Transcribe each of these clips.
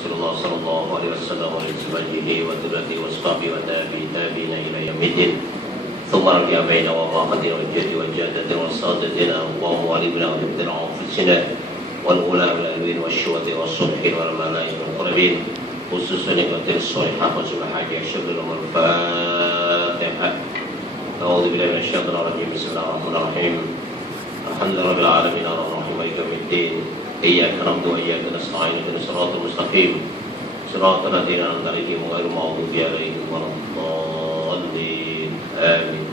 Rasulullah sallallahu alaihi wasallam wa alihi wa dhurriyyatihi wa ashabihi wa tabi'ina ila yaumil thumma rabi'a baina wa rahmatin wa jaddi wa jadatin wa sadatina wa mu'alibina wa ibtina wa fitna wal ula wal alwin wa syuhati wa subhin wal malaikati wal qurabin khususan nikmatil sholihah wa subhanallahi asyhadu an la Fatihah. A'udzu billahi minasyaitonir rajim. Bismillahirrahmanirrahim. Alhamdulillahil alamin arrahmanir rahim maliki yaumiddin. Iyyaka na'budu wa iyyaka nasta'in ihdinas siratal mustaqim siratal ladzina an'amta 'alaihim ghairil maghdubi 'alaihim waladdallin. Amin.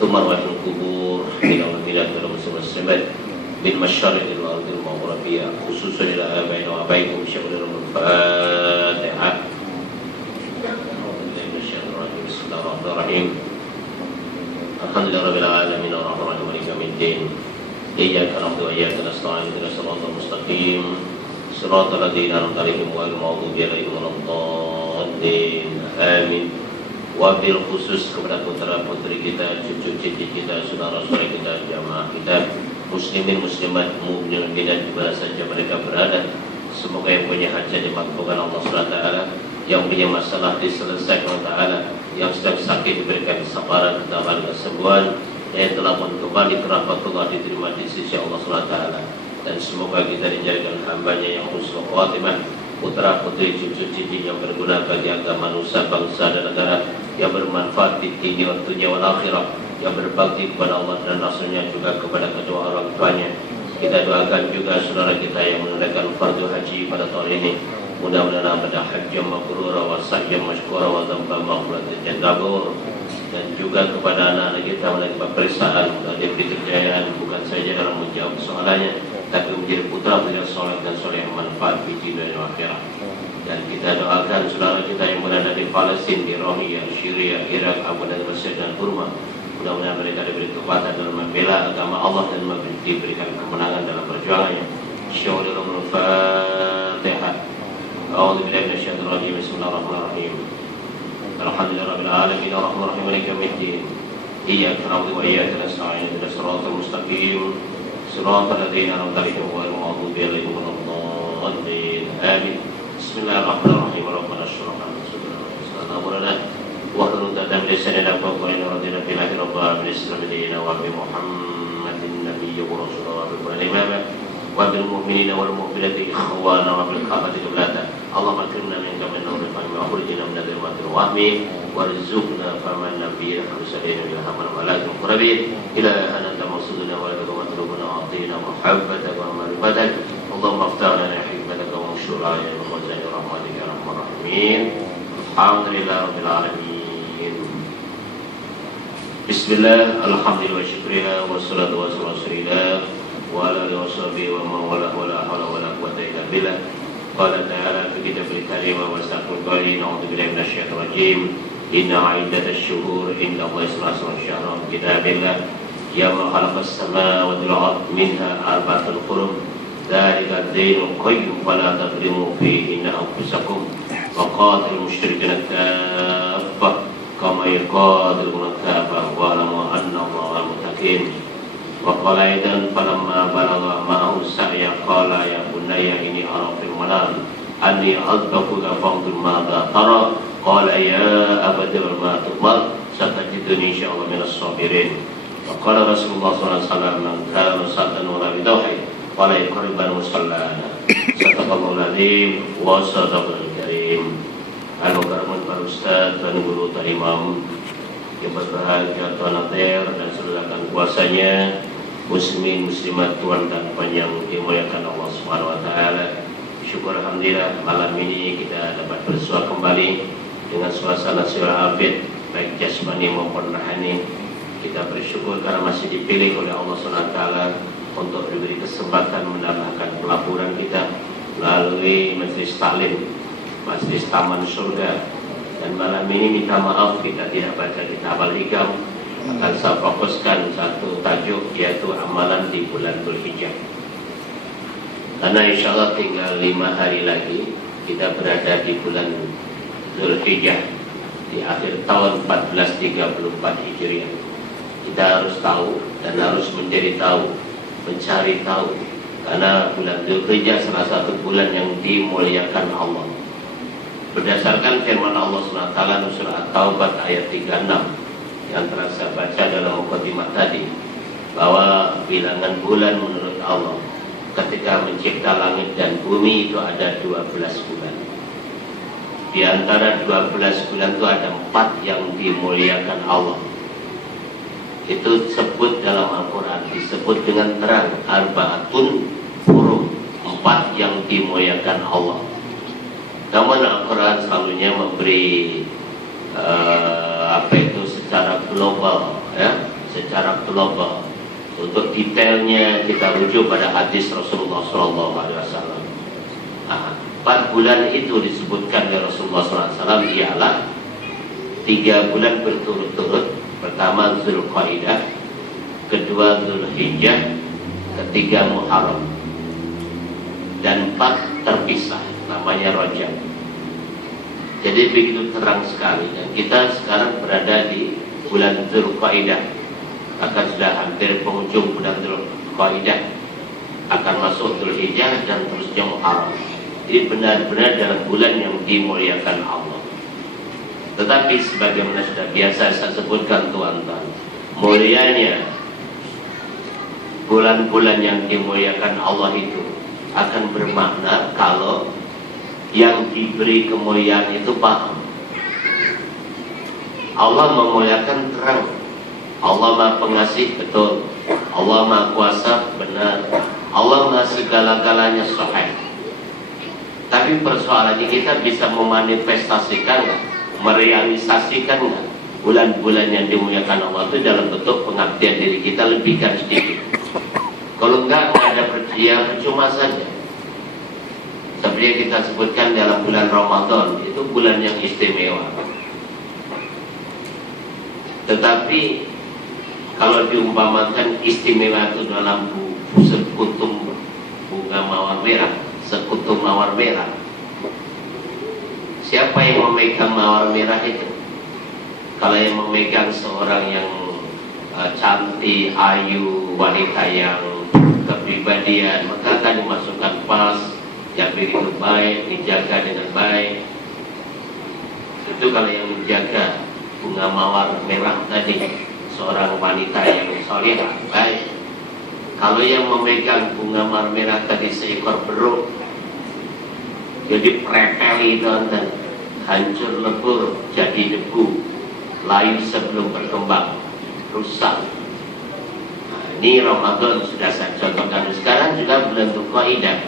Tsumma rahmatul qubur ila al-bilad wal muslimat min masyariqil ardil maghribiyah khususan ila abaina wa abaikum syaikhul Fatihah. Bismillahirrahmanirrahim. Alhamdulillahirabbil alamin arrahmanir rahim maliki yaumiddin. Iyyaka na'budu wa iyyaka nasta'in ihdinas siratal mustaqim siratal ladzina an'amta 'alaihim ghairil maghdubi 'alaihim waladdallin. Amin. Wabil khusus kepada putra-putri kita, cucu-cucu kita, saudara-saudara kita, jamaah kita, muslimin muslimat, mukminin mukminat di mana saja mereka berada. Semoga yang punya hajat dimakbulkan Allah Subhanahu wa taala, yang punya masalah diselesaikan Allah taala, yang sedang sakit diberikan kesabaran, ketabahan, kesembuhan, yang telah pun kembali ke rahmatullah diterima di sisi Allah SWT. Dan semoga kita dijadikan hambanya yang husnul khatimah, putra putri cucu cici yang berguna bagi agama, nusa, bangsa dan negara, yang bermanfaat di dunia wal akhirah, yang berbakti kepada Allah dan Rasulnya, juga kepada kedua orang tuanya. Kita doakan juga saudara kita yang menunaikan fardu haji pada tahun ini, mudah-mudahan pada hajjah mabrurah wa sa'yah masykurah wa dzamba maghfuratan jannabur. Dan juga kepada anak-anak kita melalui pemeriksaan dan diberi kejayaan, bukan saja dalam menjawab soalannya, tapi menjadi putra putra soleh dan soleh yang manfaat di dunia dan akhirat. Dan kita doakan saudara kita yang berada di Palestina, di Rohingya, Syria, Irak, Afghanistan, Mesir dan Burma, mudah-mudahan mereka diberi kekuatan dalam membela agama Allah dan diberikan kemenangan dalam perjuangannya. Insyaallah. Fatihah. A'udzu billahi minasyaitonir rajim. Bismillahirrahmanirrahim. Alhamdulillahirabbil alamin arrahmanir rahim maliki yaumiddin. Iyyaka na'budu wa iyyaka nasta'in ihdinas siratal mustaqim siratal ladzina an'amta 'alaihim ghairil maghdubi 'alaihim waladdallin. Amin. Bismillahirrahmanirrahim. Rabbana shrah lana sadrana wa hlul 'uqdatam min lisanina yafqahu qawlana billahi rabbil alamin sallallahu wa bi Muhammadin nabiyyi wa rasulullah wa bil imama wa bil mu'minina wal mu'minati ikhwana wa bil ka'bati qiblatan. Allahumma akrimna min kamin nuril fahmi wa akhrijna min adh-dhulumati wahmi warzuqna faman nabiyina hamsalina bil hamal wa la tuqrabin ila anta maqsuduna wa la tuqrabuna wa atina muhabbataka wa ma'rifatak. Allahumma aftah lana hikmataka wa anshur alaina wa khaza'in rahmatika ya arhamar rahimin. Alhamdulillahi rabbil alamin. Bismillah, alhamdulillah wa syukrillah wa salatu wa salam ala wa ala alihi wa sahbihi wa man wala wala hawla wala quwwata illa billah. Qala ta'ala fi kitabil karim wa astaqbil qalin a'udzu billahi minasyaitonir rajim. Inna 'iddatash syuhur inda Allahi 12 syahran fi kitabillah yawma khalaqas samawati wal ardha minha arba'atun hurum. Dzalika ad-dinul qayyim fala tadhlimu fihinna anfusakum wa qatilul musyrikina kaffah kama yuqatiluna kaffah wa alamu anna Allaha muttaqin. Wa qala aidan falamma balagha ma'ahu sa'ya qala ya bunayya inni ara fil manam anni adbahuka fanzur madza tara qala ya abati ma tu'mar satajiduni insyaallah minas sabirin. Wa qala Rasulullah sallallahu alaihi wasallam man kana sa'atan wa la bidawhi wa la yaqriban musallana sadaqallahu alazim wa sadaqal karim. Al-mukarramun para ustaz dan guru imam yang berbahagia Tuan Ater dan seluruh kuasanya, muslimin muslimat Tuan dan panjang dimuliakan Allah Subhanahu wa taala. Syukur alhamdulillah malam ini kita dapat bersua kembali dengan suasana sirah afid baik jasmani maupun rohani. Kita bersyukur karena masih dipilih oleh Allah Subhanahu wa taala untuk diberi kesempatan menambahkan pelaburan kita melalui majelis taklim, majelis taman surga. Dan malam ini minta maaf kita tidak baca kitab Al-Hikam, akan saya fokuskan satu tajuk, yaitu amalan di bulan Dzulhijjah. Karena insya Allah tinggal 5 hari lagi kita berada di bulan Dzulhijjah, di akhir tahun 1434 Hijriah. Kita harus tahu dan harus menjadi tahu, mencari tahu karena bulan Dzulhijjah salah satu bulan yang dimuliakan Allah. Berdasarkan firman Allah SWT dalam surah At-Taubah ayat 36 yang telah saya baca dalam mukadimah tadi, bahwa bilangan bulan menurut Allah ketika mencipta langit dan bumi itu ada 12 bulan. Di antara 12 bulan itu ada 4 yang dimuliakan Allah. Itu disebut dalam Al-Quran, disebut dengan terang, arba'atun hurum, 4 yang dimuliakan Allah. Namun Al-Quran selalunya memberi secara global, ya, secara global. Untuk detailnya kita rujuk pada hadis Rasulullah SAW. 4 bulan itu disebutkan oleh Rasulullah SAW ialah 3 bulan berturut-turut. Pertama Dzulqa'dah, kedua Dzulhijjah, ketiga Muharram, dan 4 terpisah namanya Rajab. Jadi begitu terang sekali. Dan kita sekarang berada di bulan Dzulqa'dah, akan sudah hampir penghujung bulan Dzulqa'dah, akan masuk Dzulhijjah dan terusnya Muharram. Jadi benar-benar dalam bulan yang dimuliakan Allah. Tetapi sebagaimana sudah biasa saya sebutkan tuan-tuan, mulianya bulan-bulan yang dimuliakan Allah itu akan bermakna kalau yang diberi kemuliaan itu paham. Allah memuliakan terang, Allah Maha Pengasih, betul. Allah Maha Kuasa, benar. Allah Maha segala-galanya, sahih. Tapi persoalannya kita bisa memanifestasikan nggak, merealisasikan nggak bulan-bulan yang dimuliakan Allah itu dalam bentuk pengabdian diri kita, lebihkan sedikit. Kalau enggak ada percuma saja. Seperti yang kita sebutkan dalam bulan Ramadan, itu bulan yang istimewa. Tetapi kalau diumpamakan istimewa itu dalam sekutum bunga mawar merah, sekutum mawar merah. Siapa yang memegang mawar merah itu? Kalau yang memegang seorang yang cantik, ayu, wanita yang kepribadian, maka akan dimasukkan pas, yang begitu baik, dijaga dengan baik. Itu kalau yang menjaga bunga mawar merah tadi, seorang wanita yang salihah, baik. Kalau yang memegang bunga mawar merah tadi seekor beruk, jadi prepeli tonton, hancur lebur, jadi debu, layu sebelum berkembang, rusak. Nah, ini Ramadan sudah saya contohkan. Sekarang juga bulan Dzulqa'dah.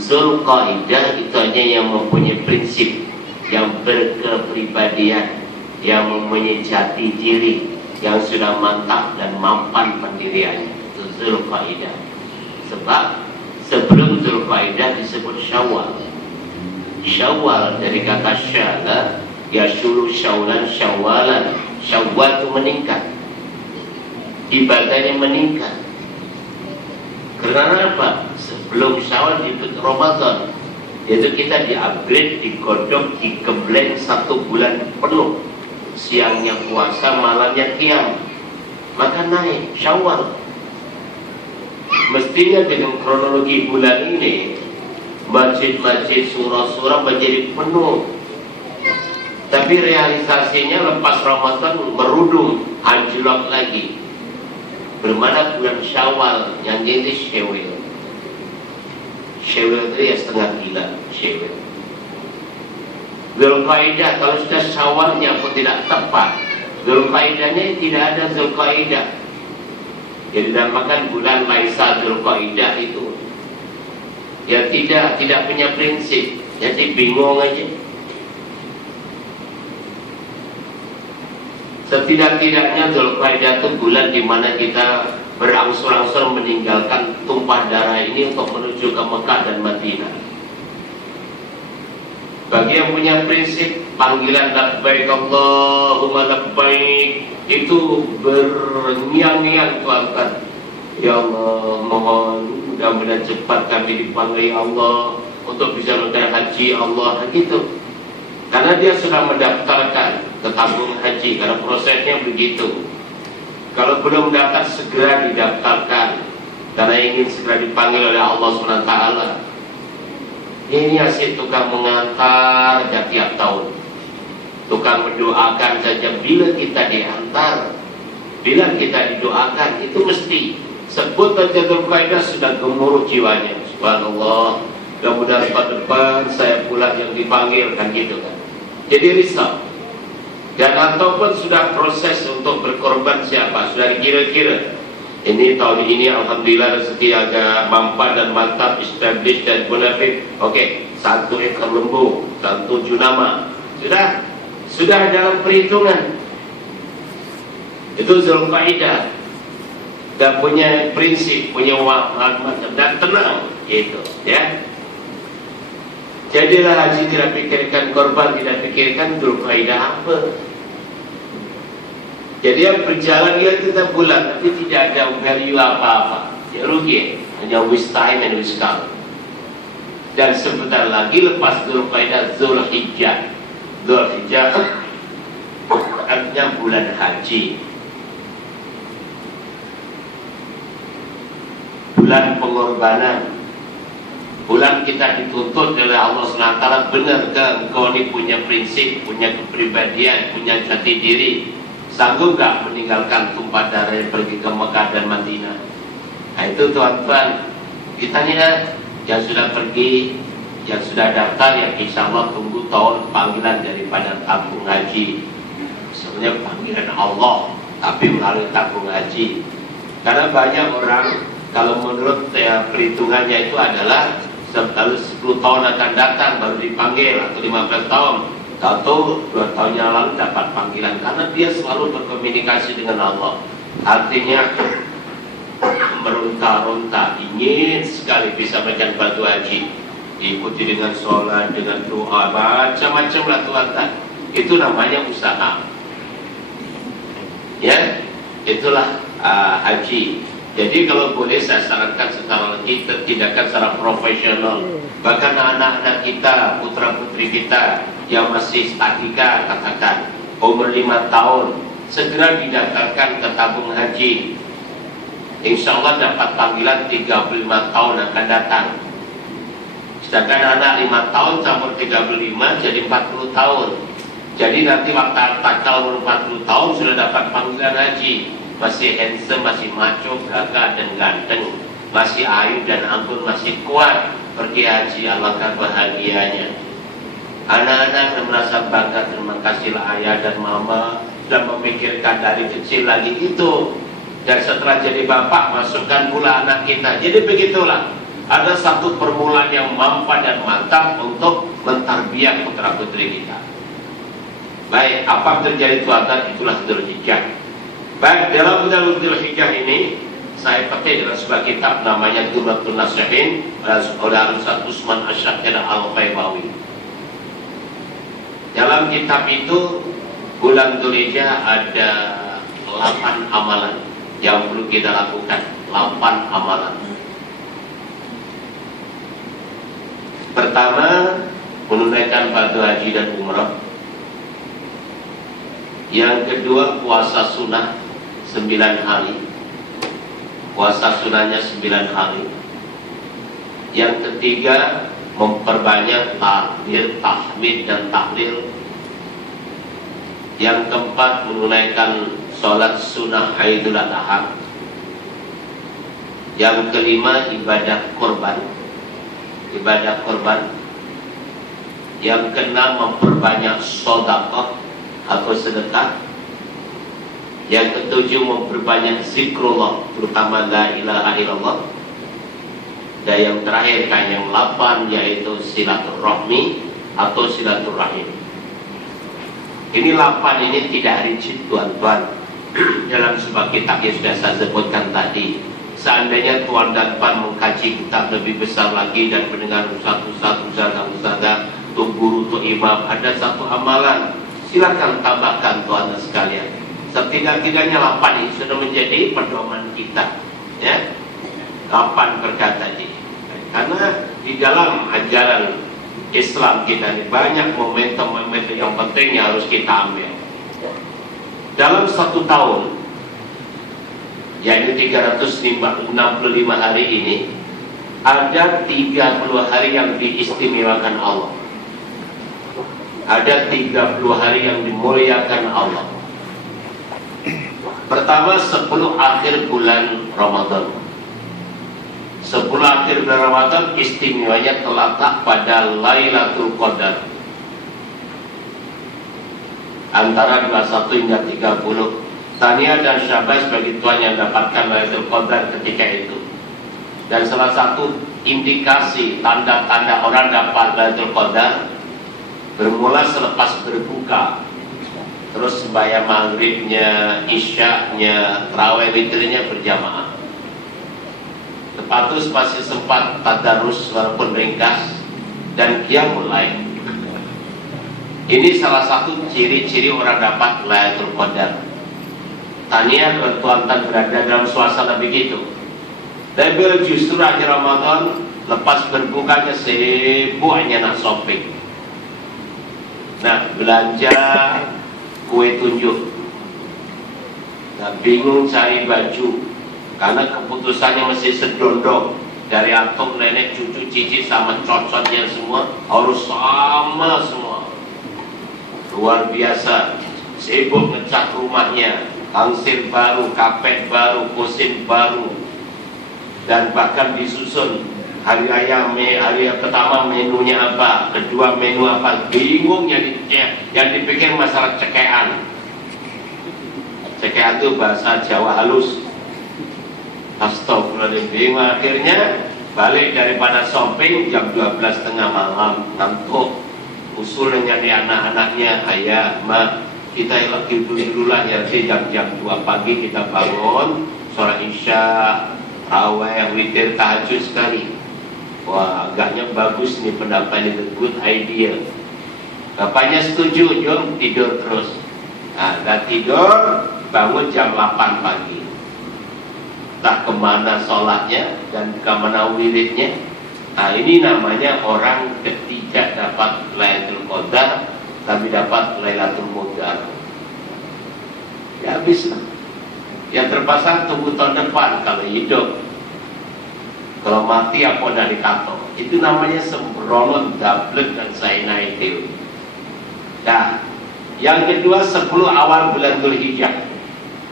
Dzulqa'dah itu hanya yang mempunyai prinsip, yang berkepribadian, yang mempunyai jati diri, yang sudah mantap dan mampan pendiriannya. Itu Dzulqa'dah. Sebab sebelum Dzulqa'dah disebut Syawal. Syawal dari kata syala, yashulu syawlan syawalan. Syawal itu meningkat, ibadahnya meningkat. Karena apa? Sebelum Syawal itu Ramadan, yaitu kita di-upgrade, digodok, dikembleng 1 bulan penuh. Siangnya puasa, malamnya qiyam, maka naik Syawal. Mestinya dengan kronologi bulan ini masjid-masjid, surah-surah menjadi penuh. Tapi realisasinya lepas Ramadan merudum, anjlok lagi. Bermana bulan Syawal yang jadi Syawal. Syawal itu ya setengah gila, Syawal. Dzulqa'dah kalau sudah Syawalnya pun tidak tepat, Dzulqa'dahnya tidak ada Dzulqa'dah. Jadi dinamakan bulan Laisa Dzulqa'dah itu. Ya tidak punya prinsip, jadi bingung aja. Setidak-tidaknya Dzulqa'dah itu bulan di mana kita berangsur-angsur meninggalkan tumpah darah ini untuk menuju ke Mekah dan Madinah. Bagi yang punya prinsip panggilan labbaik Allahumma labbaik itu berngiang-ngiang tuan-tuan. Ya Allah, mohon mudah-mudahan cepat kami dipanggil Allah untuk bisa menunaikan haji Allah, gitu. Karena dia sudah mendaftarkan ke tabung haji, karena prosesnya begitu. Kalau belum daftar segera didaftarkan. karena ingin segera dipanggil oleh Allah SWT. Ini hasil tukang mengantar tiap tahun, tukang mendoakan saja. Bila kita diantar, bila kita didoakan, itu mesti sebut saja Dzulqa'dah sudah gemuruh jiwanya. Subhanallah, mudah-mudahan depan saya pula yang dipanggil, kan gitu kan. Jadi risau. Dan ataupun sudah proses untuk berkorban siapa, sudah dikira-kira. Ini tahun ini alhamdulillah rezeki agak mampan dan mantap, establish dan bonafit. Oke, 1 ekor lembu, 1 junama. Sudah dalam perhitungan. Itu Dzulqa'dah. Dan punya prinsip, punya macam dan tenang, gitu, ya. Jadilah haji tidak pikirkan korban, tidak pikirkan Dzulqa'dah apa. Jadi yang berjalan dia kita bulan, tapi tidak ada value apa-apa. Ya rugi, hanya waste time and waste car. Dan sebentar lagi lepas Dzulqa'dah, Dzulhijjah. Dzulhijjah artinya bulan haji, bulan pengorbanan, bulan kita dituntut oleh Allah SWT. Benar ke engkau ini punya prinsip, punya kepribadian, punya jati diri? Sanggup gak meninggalkan tumpah darah pergi ke Mekah dan Madinah? Nah itu tuan-tuan, ditanya yang sudah pergi, yang sudah daftar, yang insya Allah tunggu tahun panggilan daripada tabung haji. Sebenarnya panggilan Allah, tapi melalui tabung haji. Karena banyak orang, kalau menurut perhitungannya itu adalah 10 tahun akan datang baru dipanggil, atau 15 tahun. Atau 2 tahun yang lalu dapat panggilan, karena dia selalu berkomunikasi dengan Allah. Artinya meronta-ronta, ingin sekali bisa menjadi batu haji, diikuti dengan sholat, dengan doa, macam-macam lah tuan-tuan. Itu namanya usaha, ya. Itulah haji. Jadi kalau boleh saya sarankan secara lagi, tindakan secara profesional. Bahkan anak-anak kita, putra-putri kita yang masih statika, katakan umur 5 tahun, segera didaftarkan ke tabung haji. Insya Allah dapat panggilan 35 tahun akan datang. Sedangkan anak 5 tahun campur 35 jadi 40 tahun. Jadi nanti waktu takal umur 40 tahun sudah dapat panggilan haji. Masih handsome, masih maco, gagah dan ganteng, masih ayu dan anggun, masih kuat. Pergi haji, alangkah bahagianya. Anak-anak yang merasa bangga, terima kasihlah ayah dan mama sudah memikirkan dari kecil lagi itu. Dan setelah jadi bapak, masukkan pula anak kita. Jadi begitulah, ada satu permulaan yang mampan dan mantap untuk mentarbiah putra putri kita. Baik, apa yang terjadi tuan-tuan, itulah Dzulhijjah. Baik, dalam Dzulhijjah ini saya petik dalam sebuah kitab namanya Durratun Nasihin oleh Ustaz Usman Asy'ari Al-Faybawi. Dalam kitab itu bulan Dzulhijjah ada 8 amalan yang perlu kita lakukan. 8 amalan. Pertama, menunaikan fardu haji dan umrah. Yang kedua, puasa sunnah 9 hari. Puasa sunnahnya 9 hari. Yang ketiga, memperbanyak takbir, tahmid dan tahlil. Yang keempat, menunaikan sholat sunnah Idul Adha. Yang kelima, ibadah korban. Ibadah korban. Yang keenam, memperbanyak sedekah atau sedekah. Yang ketujuh, memperbanyak zikrullah, terutama la ilaha illallah. Dan yang terakhir kan yang 8, yaitu silaturahmi atau silaturahim. Ini 8 ini tidak rigid tuan-tuan. Dalam sebuah kitab yang sudah saya sebutkan tadi, seandainya tuan dan puan mengkaji kitab lebih besar lagi dan mendengar ustaz-ustaz, ustazah, tuh guru, tuh imam, ada satu amalan, silakan tambahkan tuan sekalian. Setidak-tidaknya 8 ini sudah menjadi pedoman kita, ya. 8 berkata tadi. Karena di dalam ajaran Islam kita ini banyak momentum-momentum yang penting yang harus kita ambil. Dalam 1 tahun yaitu 365 hari ini, ada 30 hari yang diistimewakan Allah. Ada 30 hari yang dimuliakan Allah. Pertama, 10 akhir bulan Ramadan. 10 akhir bulan Ramadan istimewanya terletak pada Lailatul Qadar, antara 21 hingga 30. Tania dan Syabas bagi Tuhan yang dapatkan Lailatul Qadar ketika itu. Dan salah satu indikasi tanda-tanda orang dapat Lailatul Qadar bermula selepas berbuka, terus sembahyang maghribnya, isyaknya, tarawih witirnya berjamaah. Lepas itu masih sempat tadarus walaupun ringkas dan qiyamul lail. Ini salah satu ciri-ciri orang dapat Lailatul Qadar. Tania Tuan-tuan berada dalam suasana begitu. Dan justru akhir Ramadan lepas berbukanya sibuknya nak shopping, nak belanja kue tunjuk, nak bingung cari baju karena keputusannya masih sedondong dari atuk nenek cucu cici sama cocotnya semua harus sama semua. Luar biasa, sibuk ngecat rumahnya, hangsir baru, kapet baru, kusin baru, dan bahkan disusun hari raya, hari pertama menunya apa, kedua menu apa, bingung yang dipikir masalah cekean. Cekean itu bahasa Jawa halus. Astagfirullahaladzim, bingung. Akhirnya balik daripada shopping jam 12:30 malam, ngantuk, usul nyari anak-anaknya, ayah, mak, kita lagi dulu lah ya, jam 2 pagi kita bangun, sholat isya, tarawih, witir, tahajud sekali. Wah, agaknya bagus nih pendapat ini, good idea. Bapaknya setuju, jom tidur terus. Nah, dan tidur, bangun jam 8 pagi. Tak kemana sholatnya dan kemana wiridnya. Nah, ini namanya orang tidak dapat Lailatul Qadar, tapi dapat Lailatul Mudar. Ya habis lah. Yang terpasang tunggu tahun depan kalau hidup. Kalau mati apa dari kato. Itu namanya sembrono, dablek dan sainai teori. Nah, yang kedua 10 awal bulan Dzulhijjah.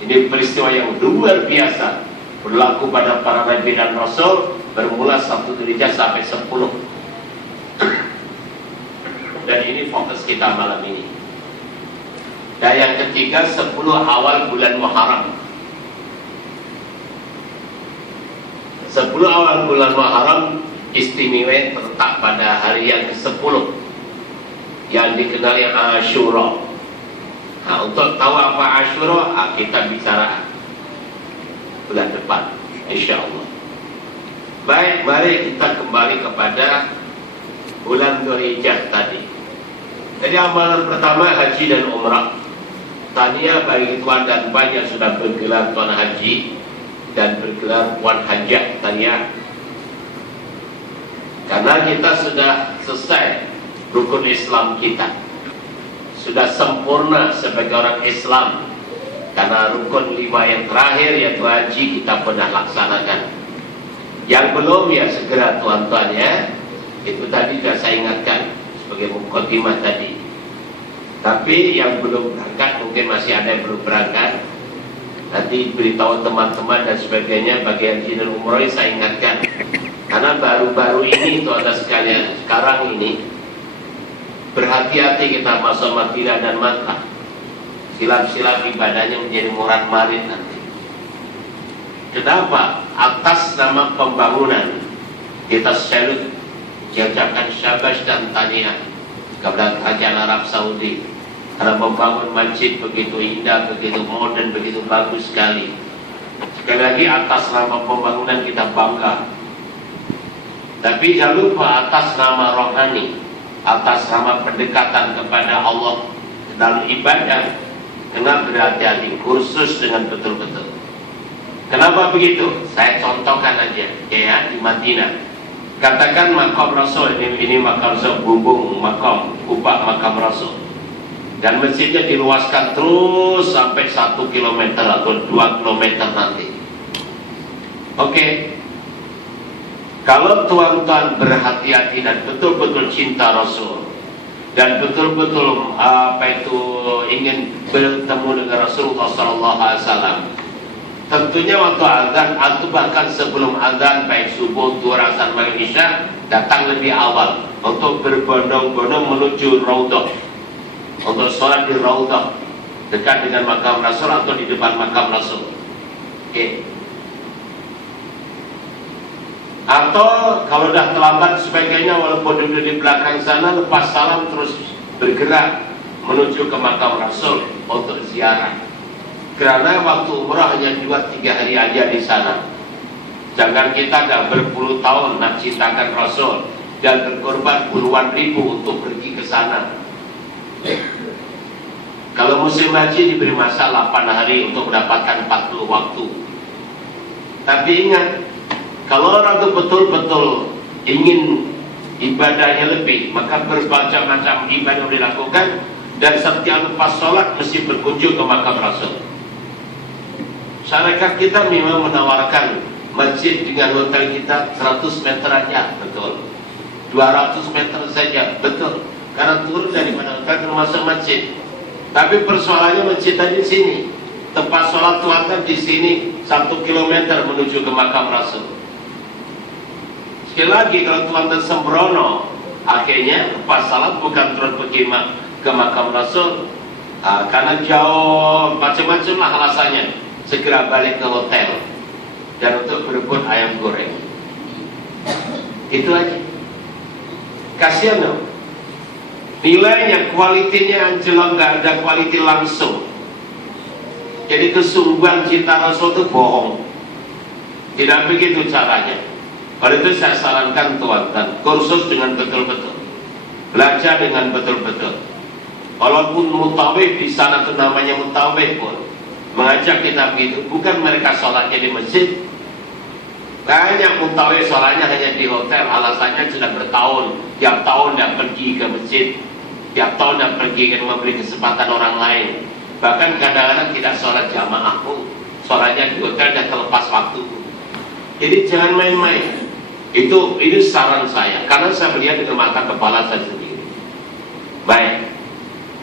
Ini peristiwa yang luar biasa, berlaku pada para nabi dan rasul, bermula 1 Dzulhijjah sampai 10. Dan ini fokus kita malam ini. Dan yang ketiga 10 awal bulan Muharram. 10 awal bulan Muharram istimewa terletak pada hari yang ke-10 yang dikenali Ashura. Nah, untuk tahu apa Ashura, kita bicara bulan depan, insya Allah. Baik, mari kita kembali kepada bulan Dzulhijjah tadi. Jadi amalan pertama haji dan umrah. Tania bagi tuan dan puan yang sudah bergelar tuan haji dan bergelar puan hajah, tania. Karena kita sudah selesai rukun Islam kita, sudah sempurna sebagai orang Islam. Karena rukun 5 yang terakhir yaitu haji kita pernah laksanakan. Yang belum ya segera tuan-tuan ya. Itu tadi sudah saya ingatkan sebagai mukadimah tadi. Tapi yang belum berangkat, mungkin masih ada yang belum berangkat, nanti beritahu teman-teman dan sebagainya. Bagi haji dan umroh saya ingatkan, karena baru-baru ini tuan-tuan sekalian, sekarang ini berhati-hati kita masuk Madinah dan Makkah. Silap-silap ibadahnya menjadi murad marid nanti. Kenapa? Atas nama pembangunan kita salut, ucapkan syabas dan tahniah kepada Kerajaan Arab Saudi karena membangun masjid begitu indah, begitu modern, begitu bagus sekali. Sekali lagi atas nama pembangunan kita bangga. Tapi jangan lupa atas nama rohani, atas nama pendekatan kepada Allah dalam ibadah, kena berhati-hati, kursus dengan betul-betul. Kenapa begitu? Saya contohkan aja ya, di Madinah. Katakan makam Rasul, ini makam Rasul, bumbung makam, kubah makam Rasul. Dan masjidnya diluaskan terus sampai 1 km atau 2 km nanti. Oke. Kalau tuan-tuan berhati-hati dan betul-betul cinta Rasul dan betul-betul ingin bertemu dengan Rasulullah SAW, tentunya waktu azan atau bahkan sebelum azan, baik subuh, zuhur, asar, maghrib, isya, datang lebih awal untuk berbondong-bondong menuju Raudhah, untuk sholat di Raudhah dekat dengan makam Rasul atau di depan makam Rasul. Oke. Atau kalau dah terlambat sebagainya, walaupun duduk di belakang sana, lepas salam terus bergerak menuju ke makam Rasul untuk ziarah. Karena waktu umrah hanya 2-3 hari aja di sana. Jangan kita dah berpuluh tahun nak cintakan Rasul dan berkorban puluhan ribu untuk pergi ke sana. Kalau musim haji diberi masa 8 hari untuk mendapatkan 40 waktu. Tapi ingat, kalau orang itu betul-betul ingin ibadahnya lebih, maka berbagai macam ibadah dilakukan, dan setiap lepas sholat mesti berkunjung ke makam Rasul. Syarikat kita memang menawarkan masjid dengan hotel kita 100 meter aja, betul. 200 meter saja, betul. Karena turun daripada hotel termasuk masjid. Tapi persoalannya masjid tadi di sini, tempat sholat tuan di sini 1 kilometer menuju ke makam Rasul. Sekali lagi, kalau tuan sembrono, akhirnya pas salat bukan turun pergi ke makam Rasul, karena jauh, macam-macam lah alasannya, segera balik ke hotel dan untuk berebut ayam goreng. Itu aja. Kasihan dong. Nilainya, kualitinya anjlok, nggak ada kualiti langsung. Jadi kesungguhan cinta Rasul itu bohong. Tidak begitu caranya. Oleh itu saya sarankan tuan-tuan, kursus dengan betul-betul, belajar dengan betul-betul. Walaupun mutawif di sana itu namanya mutawif pun, mengajak kita begitu, bukan mereka sholatnya di masjid. Banyak mutawif sholatnya hanya di hotel, alasannya sudah bertahun, tiap tahun dia pergi ke masjid, tiap tahun dia pergi ke memberi kesempatan orang lain. Bahkan kadang-kadang tidak sholat jamaah pun, sholatnya di hotel dan terlepas waktu. Jadi jangan main-main. Ini saran saya, karena saya melihat dengan mata kepala saya sendiri. Baik,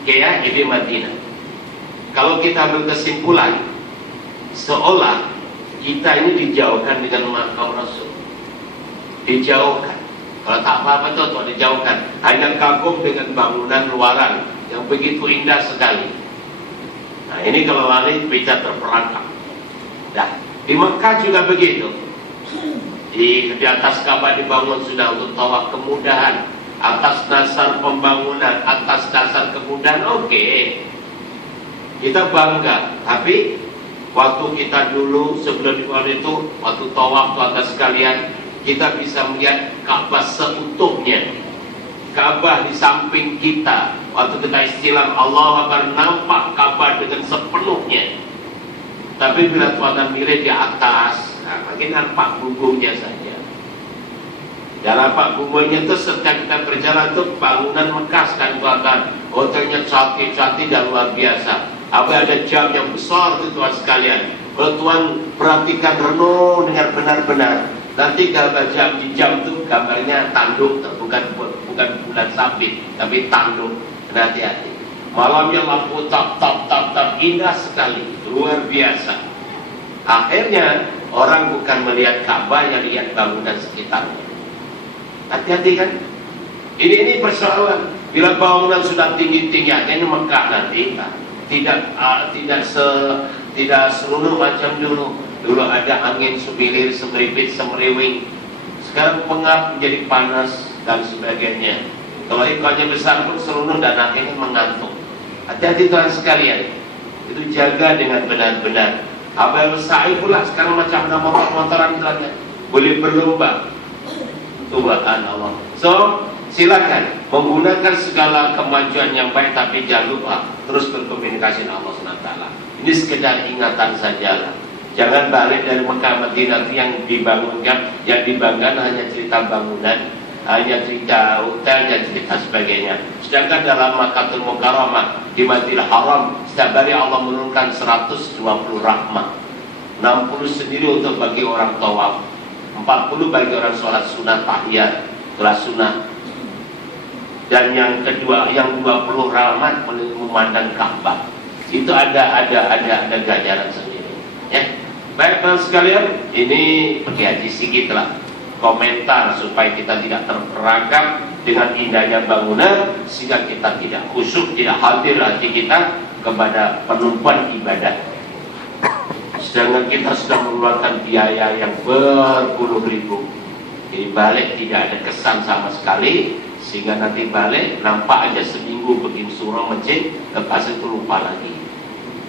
kayak di Madinah. Kalau kita berkesimpulan, seolah kita ini dijauhkan dengan makam Rasul. Dijauhkan. Kalau tak apa-apa tuh dijauhkan. Hanya kagum dengan bangunan luaran yang begitu indah sekali. Nah ini kalau lari bisa terperangkap. Nah, di Mekah juga begitu. Di atas Ka'bah dibangun sudah untuk tawaf kemudahan, atas dasar pembangunan, atas dasar kemudahan, oke. Kita bangga. Tapi waktu kita dulu sebelum itu, waktu tawaf tuh atas sekalian, kita bisa melihat Ka'bah seutuhnya. Ka'bah di samping kita. Waktu kita istilah Allah Akbar, nampak Ka'bah dengan sepenuhnya. Tapi bila tuan melihat di atas, makin nampak punggungnya saja. Dan nampak punggungnya itu setiap kita berjalan itu bangunan Mekah kan tuan-tuan. Hotelnya cantik-cantik dan luar biasa. Ada jam yang besar itu tuan sekalian. Kalau tuan perhatikan renung dengan benar-benar, nanti gambar jam di jam itu gambarnya tanduk, bukan bulan sabit, tapi tanduk. Hati-hati. Malamnya lampu tap indah sekali, luar biasa. Akhirnya orang bukan melihat Ka'bah, yang lihat bangunan sekitarnya. Hati-hati kan? Ini persoalan. Bila bangunan sudah tinggi-tinggi, ini Mekah nanti tidak seluruh macam dulu. Dulu ada angin sebilir, semeripit, semeriwing. Sekarang pengap menjadi panas dan sebagainya. Kalau ikannya besar pun seluruh dan akhirnya mengantuk. Hati-hati tuan sekalian. Itu jaga dengan benar-benar. Abel Sa'id pula sekarang macam nama motor-motoran tuannya. Boleh berlomba. Subhanallah. So, silakan menggunakan segala kemajuan yang baik, tapi jangan lupa terus berkomunikasi dengan Allah SWT. Ini sekedar ingatan saja. Jangan balik dari Mekah Madinah yang dibangunkan, yang dibanggakan hanya cerita bangunan, hanya cerita hotel dan cerita sebagainya. Sedangkan dalam Makkahul Mukarramah di Masjidil Haram setiap hari Allah menurunkan 120 rahmat. 60 sendiri untuk bagi orang tawaf, 40 bagi orang sholat sunat tahiyat, sholat sunat. Dan yang kedua, yang 20 rahmat memandang Ka'bah. Itu ada ganjaran sendiri. Ya, baik teman sekalian, ini pergi haji sedikit lah komentar supaya kita tidak terperangkap dengan indahnya bangunan sehingga kita tidak khusyuk, tidak hadir hati kita kepada penumpuan ibadah. Sedangkan kita sudah mengeluarkan biaya yang berpuluh ribu. Jadi balik tidak ada kesan sama sekali, sehingga nanti balik nampak aja seminggu begini surau masjid, lepas itu lupa lagi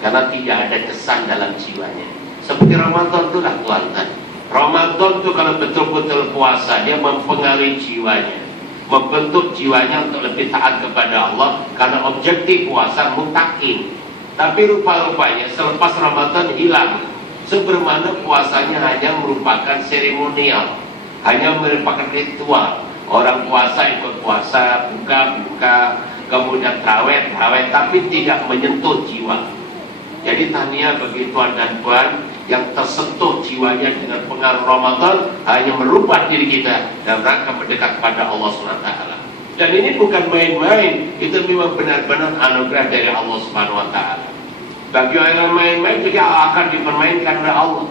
karena tidak ada kesan dalam jiwanya. Seperti Ramadan itu lah Tuhan. Ramadan itu kalau betul-betul puasa, dia mempengaruhi jiwanya, membentuk jiwanya untuk lebih taat kepada Allah, karena objektif puasa mutakin. Tapi rupa-rupanya selepas Ramadan hilang, sebermana puasanya hanya merupakan seremonial, hanya merupakan ritual. Orang puasa ikut puasa, buka, kemudian tarawih, tapi tidak menyentuh jiwa. Jadi tahniah bagi tuan dan puan yang tersentuh jiwanya dengan pengaruh Ramadan, hanya merubah diri kita dalam rangka mendekat pada Allah SWT. Dan ini bukan main-main, itu memang benar-benar anugerah dari Allah SWT. Bagi orang yang main-main juga akan dipermainkan oleh Allah.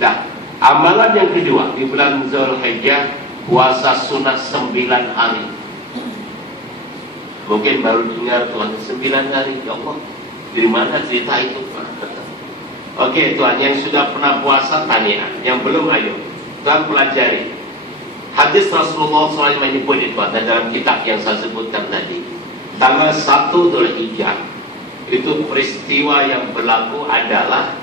Nah, amalan yang kedua di bulan Zulhijjah, puasa sunat 9 hari. Mungkin baru dengar Tuhan 9 hari, ya Allah, dari mana cerita itu? Oke Tuhan, yang sudah pernah puasa tahniah, yang belum ayo Tuhan pelajari. Hadis Rasulullah SAW menyebut itu ada dalam kitab yang saya sebutkan tadi. Tanggal 1 Zulhijjah itu peristiwa yang berlaku adalah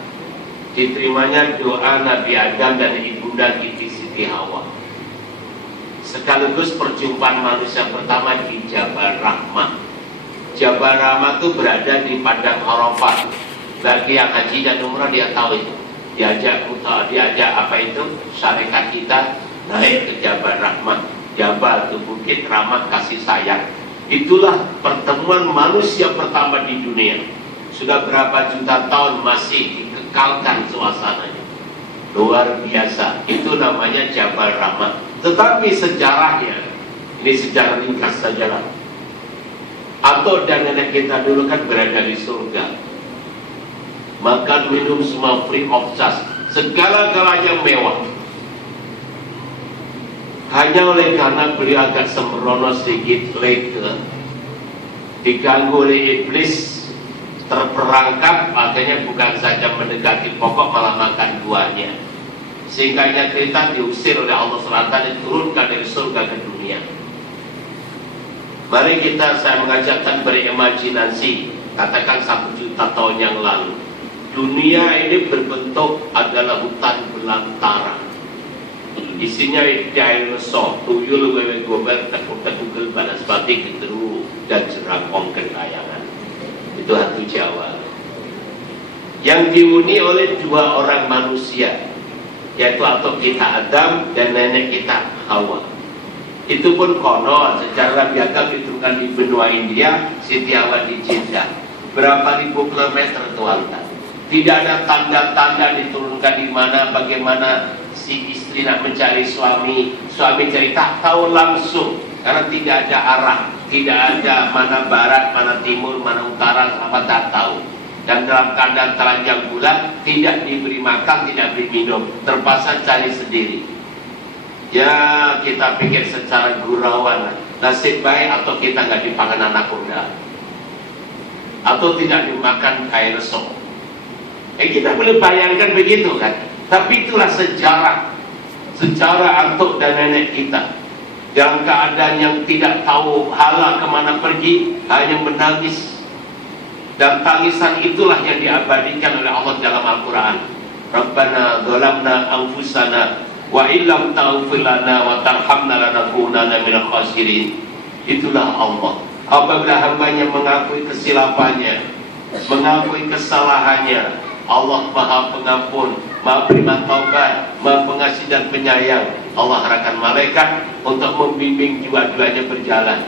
diterimanya doa Nabi Adam dan ibunda Siti Hawa, sekaligus perjumpaan manusia pertama di Jabal Rahmah. Jabal Rahmah itu berada di padang Arafah. Bagi yang haji dan umrah dia tahu itu. Diajak apa itu? Syarikat kita naik ke Jabal Rahmah. Jabal itu bukit rahmat kasih sayang. Itulah pertemuan manusia pertama di dunia. Sudah berapa juta tahun masih dikekalkan suasananya. Luar biasa. Itu namanya Jabal Rahmah. Tetapi sejarahnya, ini sejarah ringkas saja lah. Atau dan nenek kita dulu kan berada di surga, makan minum semua free of charge, segala-galanya mewah. Hanya oleh karena beliau agak sembrono sedikit, leke, diganggu oleh iblis, terperangkap, akhirnya bukan saja mendekati pokok, malah makan buahnya. Sehingga cerita diusir oleh Allah SWT, diturunkan dari surga ke dunia. Mari saya mengajakkan berimajinasi, katakan 1 juta tahun yang lalu. Dunia ini berbentuk adalah hutan belantara. Isinya dinosaur, tuyul, wewe gober, tekuk-tekuk, banaspati, genderuwo, dan jerapong gentayangan. Itu hantu Jawa. Yang dihuni oleh 2 orang manusia, yaitu atau kita Adam dan nenek kita Hawa. Itu pun konon secara biasa diturunkan di benua India, Siti Hawa di Jeddah. Berapa ribu kilometer Tuhan? Tidak ada tanda-tanda diturunkan di mana, bagaimana si istri nak mencari suami. Suami cerita tahu langsung, karena tidak ada arah, tidak ada mana barat, mana timur, mana utara, apa tak tahu. Dan dalam kandang telanjang bulan, tidak diberi makan, tidak diberi minum, terpaksa cari sendiri. Ya kita pikir secara gurauan, nasib baik atau kita nggak dipakan anak kuda, atau tidak dimakan kain resok. Kita boleh bayangkan begitu kan. Tapi itulah sejarah antuk dan nenek kita, dalam keadaan yang tidak tahu hala kemana pergi, hanya menangis. Dan tangisan itulah yang diabadikan oleh Allah dalam Al-Quran. Rabbana dhalamna anfusana wa illam taghfir lana wa tarhamna lanakunanna minal khasirin. Itulah Allah. Apabila hambanya mengakui kesilapannya, mengakui kesalahannya, Allah Maha Pengampun, Maha Penerima Taubat, Maha Pengasih dan Penyayang. Allah arahkan malaikat untuk membimbing jiwa-jiwanya berjalan.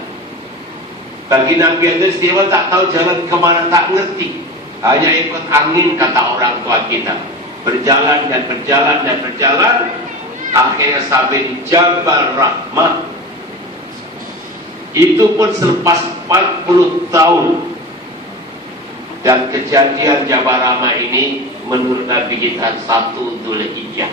Bagi Nabi Adam istimewa tak tahu jalan kemana, tak ngerti. hanya ikut angin kata orang tua kita. Berjalan dan berjalan dan berjalan, akhirnya sampai di Jabal Rahmah. Itu pun selepas 40 tahun. Dan kejadian Jabal Rahmah ini menurut Nabi kita 1 Dzulhijjah.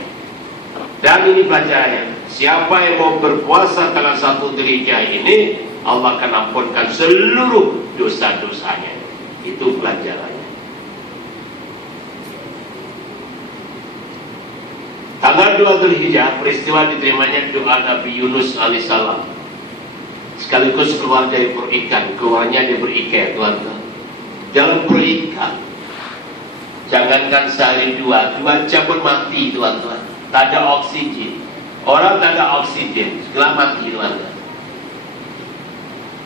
Dan ini pelajarannya, siapa yang mau berpuasa tanggal 1 Dzulhijjah ini, Allah akan ampunkan seluruh dosa-dosanya. Itu pelajarannya. Tanggal 2 Dzulhijjah, peristiwa diterimanya doa Nabi Yunus alaihissalam. Sekaligus keluar dari perut ikan. Keluarnya dia berikan, tuan-tuan. Dalam perut ikan, jangankan sehari 2 jam pun mati, tuan-tuan. Tak ada oksigen. Orang tak ada oksigen, segala mati, tuan-tuan.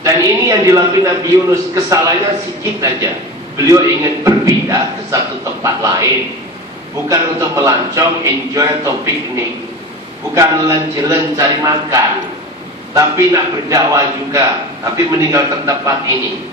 Dan ini yang dilakukan Nabi Yunus, kesalahannya sedikit aja. Beliau ingin berpindah ke satu tempat lain, bukan untuk melancong, enjoy atau piknik, bukan jalan cari makan, tapi nak berdakwah juga, tapi meninggalkan tempat ini.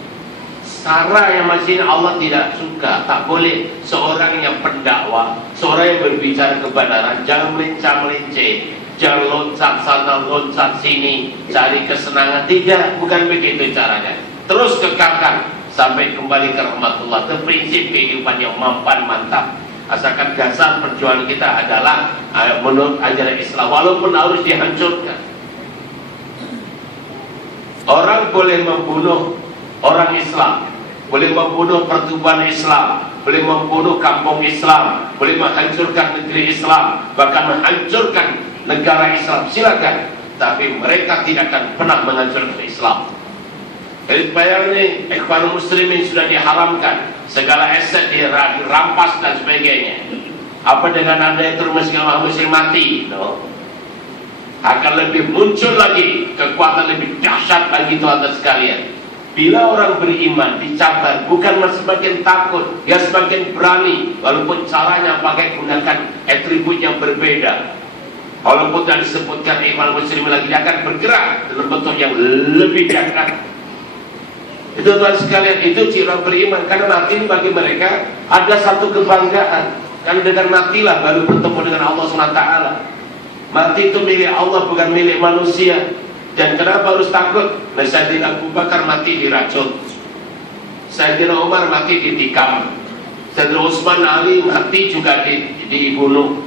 Cara yang masih Allah tidak suka. Tak boleh seorang yang pendakwah, seorang yang berbicara kebenaran, jangan melencang-melenceng, jangan loncat sana, loncat sini, cari kesenangan. Tidak, bukan begitu caranya. Terus kekalkan sampai kembali ke rahmatullah. Itu prinsip kehidupan yang mampan, mantap. Asalkan dasar perjuangan kita adalah menurut ajaran Islam, walaupun harus dihancurkan. Orang boleh membunuh orang Islam, boleh membunuh pertubuhan Islam, boleh membunuh kampung Islam, boleh menghancurkan negeri Islam, bahkan menghancurkan negara Islam, silakan. Tapi mereka tidak akan pernah menghancurkan Islam. Jadi bayangnya, ikhwan muslimin sudah diharamkan, segala aset dirampas dan sebagainya. Apa dengan anda yang terus muslim mati? No. Akan lebih muncul lagi kekuatan lebih dahsyat lagi, tuan-tuan sekalian. Bila orang beriman dicabar, bukan semakin takut, dia semakin berani, walaupun caranya pakai gunakan atribut yang berbeda. Walaupun tidak disebutkan iman muslim lagi, dia akan bergerak dalam bentuk yang lebih dahsyat. Itu tuan sekalian, itu ciri orang beriman. Karena mati bagi mereka ada satu kebanggaan. Karena dengan matilah baru bertemu dengan Allah SWT. Mati itu milik Allah, bukan milik manusia. Dan kenapa harus takut? Sayyidina Abu Bakar mati diracun, Sayyidina Umar mati ditikam, Sayyidina Utsman Ali mati juga dibunuh.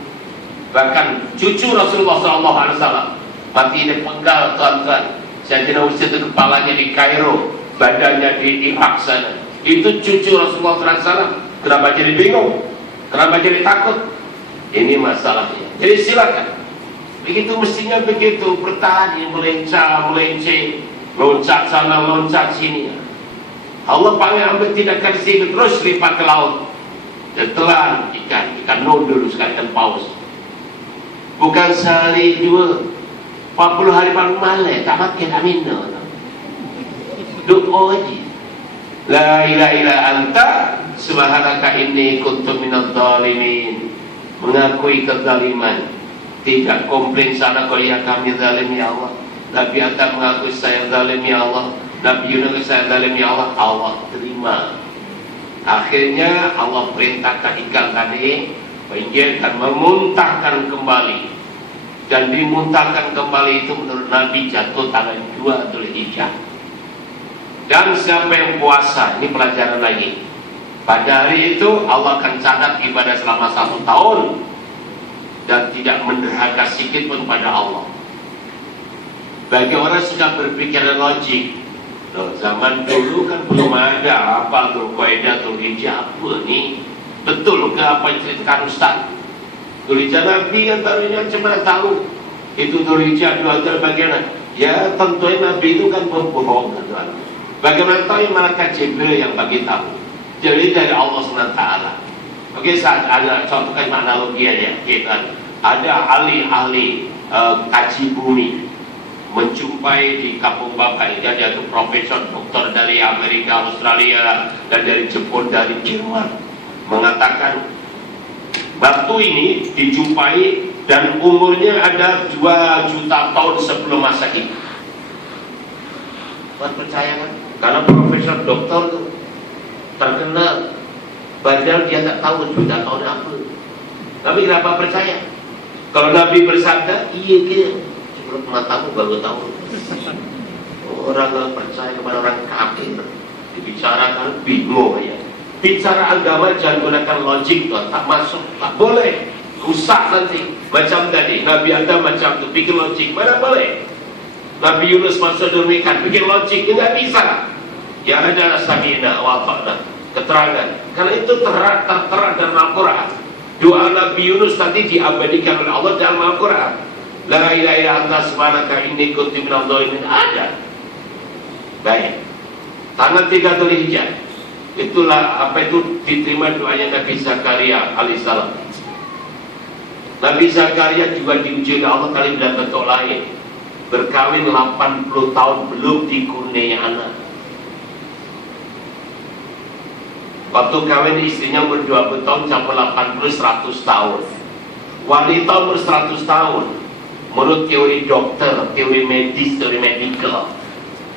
Bahkan cucu Rasulullah SAW mati dipenggal, tuan-tuan. Sayyidina Utsman itu kepalanya di Kairo, badannya di Irak sana. Itu cucu Rasulullah SAW. Kenapa jadi bingung? Kenapa jadi takut? Ini masalahnya. Jadi silakan. Begitu mestinya begitu, bertahan, melenceng, loncat sana, loncat sini. Allah panggil ambil tindakan di sini, terus lipat ke laut. Dan telan ikan nodul sekali, ikan paus. Bukan sehari 2, 40 hari paling malam, tak makan, tak minum. Doa aja. La ilaha illa anta subhanaka inni kuntu minadh dhalimin. Mengakui kezaliman. Tidak komplain sana, kalau ya kami zalim ya Allah. Nabi Adam mengaku saya zalim ya Allah. Nabi Yunus saya zalim ya Allah. Allah terima. Akhirnya Allah perintahkan ikan tadi menjadikan, memuntahkan kembali. Dan dimuntahkan kembali itu menurut Nabi jatuh tanggal 2 Dzulhijjah. Dan siapa yang puasa, ini pelajaran lagi. Pada hari itu Allah akan catat ibadah selama 1 tahun. Dan tidak menderhaka sedikit pun pada Allah. Bagi orang sudah berpikir logik, loh, zaman dulu kan belum ada apa tuh kaidah Dzulhijjah apa nih? Betul ke apa yang ceritakan Ustaz? Dzulhijjah Nabi kan taruhnya cuma tahu itu Dzulhijjah 2 bagaimana? Ya tentunya Nabi itu kan berbohong kan. Bagaimana tahu yang malaikat Jibril yang bagi tahu? Jadi dari Allah SWT. Oke, saat ada contohkan analogi aja, kita ada ahli-ahli kaji bumi menjumpai di kampung bapak ini, dia itu profesor doktor dari Amerika, Australia, dan dari Jepun, dari Jerman, mengatakan batu ini dijumpai dan umurnya ada 2 juta tahun sebelum Masehi. Buat percaya kan? Karena profesor doktor itu terkenal. Padahal dia tak tahu juta tahun apa. Tapi kenapa percaya? Kalau Nabi bersabda, iya ke? Cuma matamu baru tahu. Orang yang percaya kepada orang kafir dibicarakan bingung ya. Bicara agama jangan gunakan logik tuh, tak masuk, tak boleh. Rusak nanti. Macam tadi, Nabi Adam macam tu, bikin logik, mana boleh? Nabi Yunus masuk dalam ikan, bikin logik, nggak bisa. Ya ada sabina wa ta'na, keterangan. Karena itu tertera dalam Al-Quran. Doa Nabi Yunus tadi diabadikan oleh Allah dalam Al-Quran. La ilaha illa anta subhanaka inni kuntu minadh dhalimin. Ada. Baik. Tanggal 3 Dzulhijjah. Itulah apa itu diterima doanya Nabi Zakaria alaihissalam. Nabi Zakaria juga diuji oleh Allah kali dalam bentuk lain. Berkawin 80 tahun belum dikurniai anak. Waktu kawin istrinya umur 20 tahun sampai 80 100 tahun. Wanita umur 100 tahun. Menurut teori dokter, teori medis, teori medical,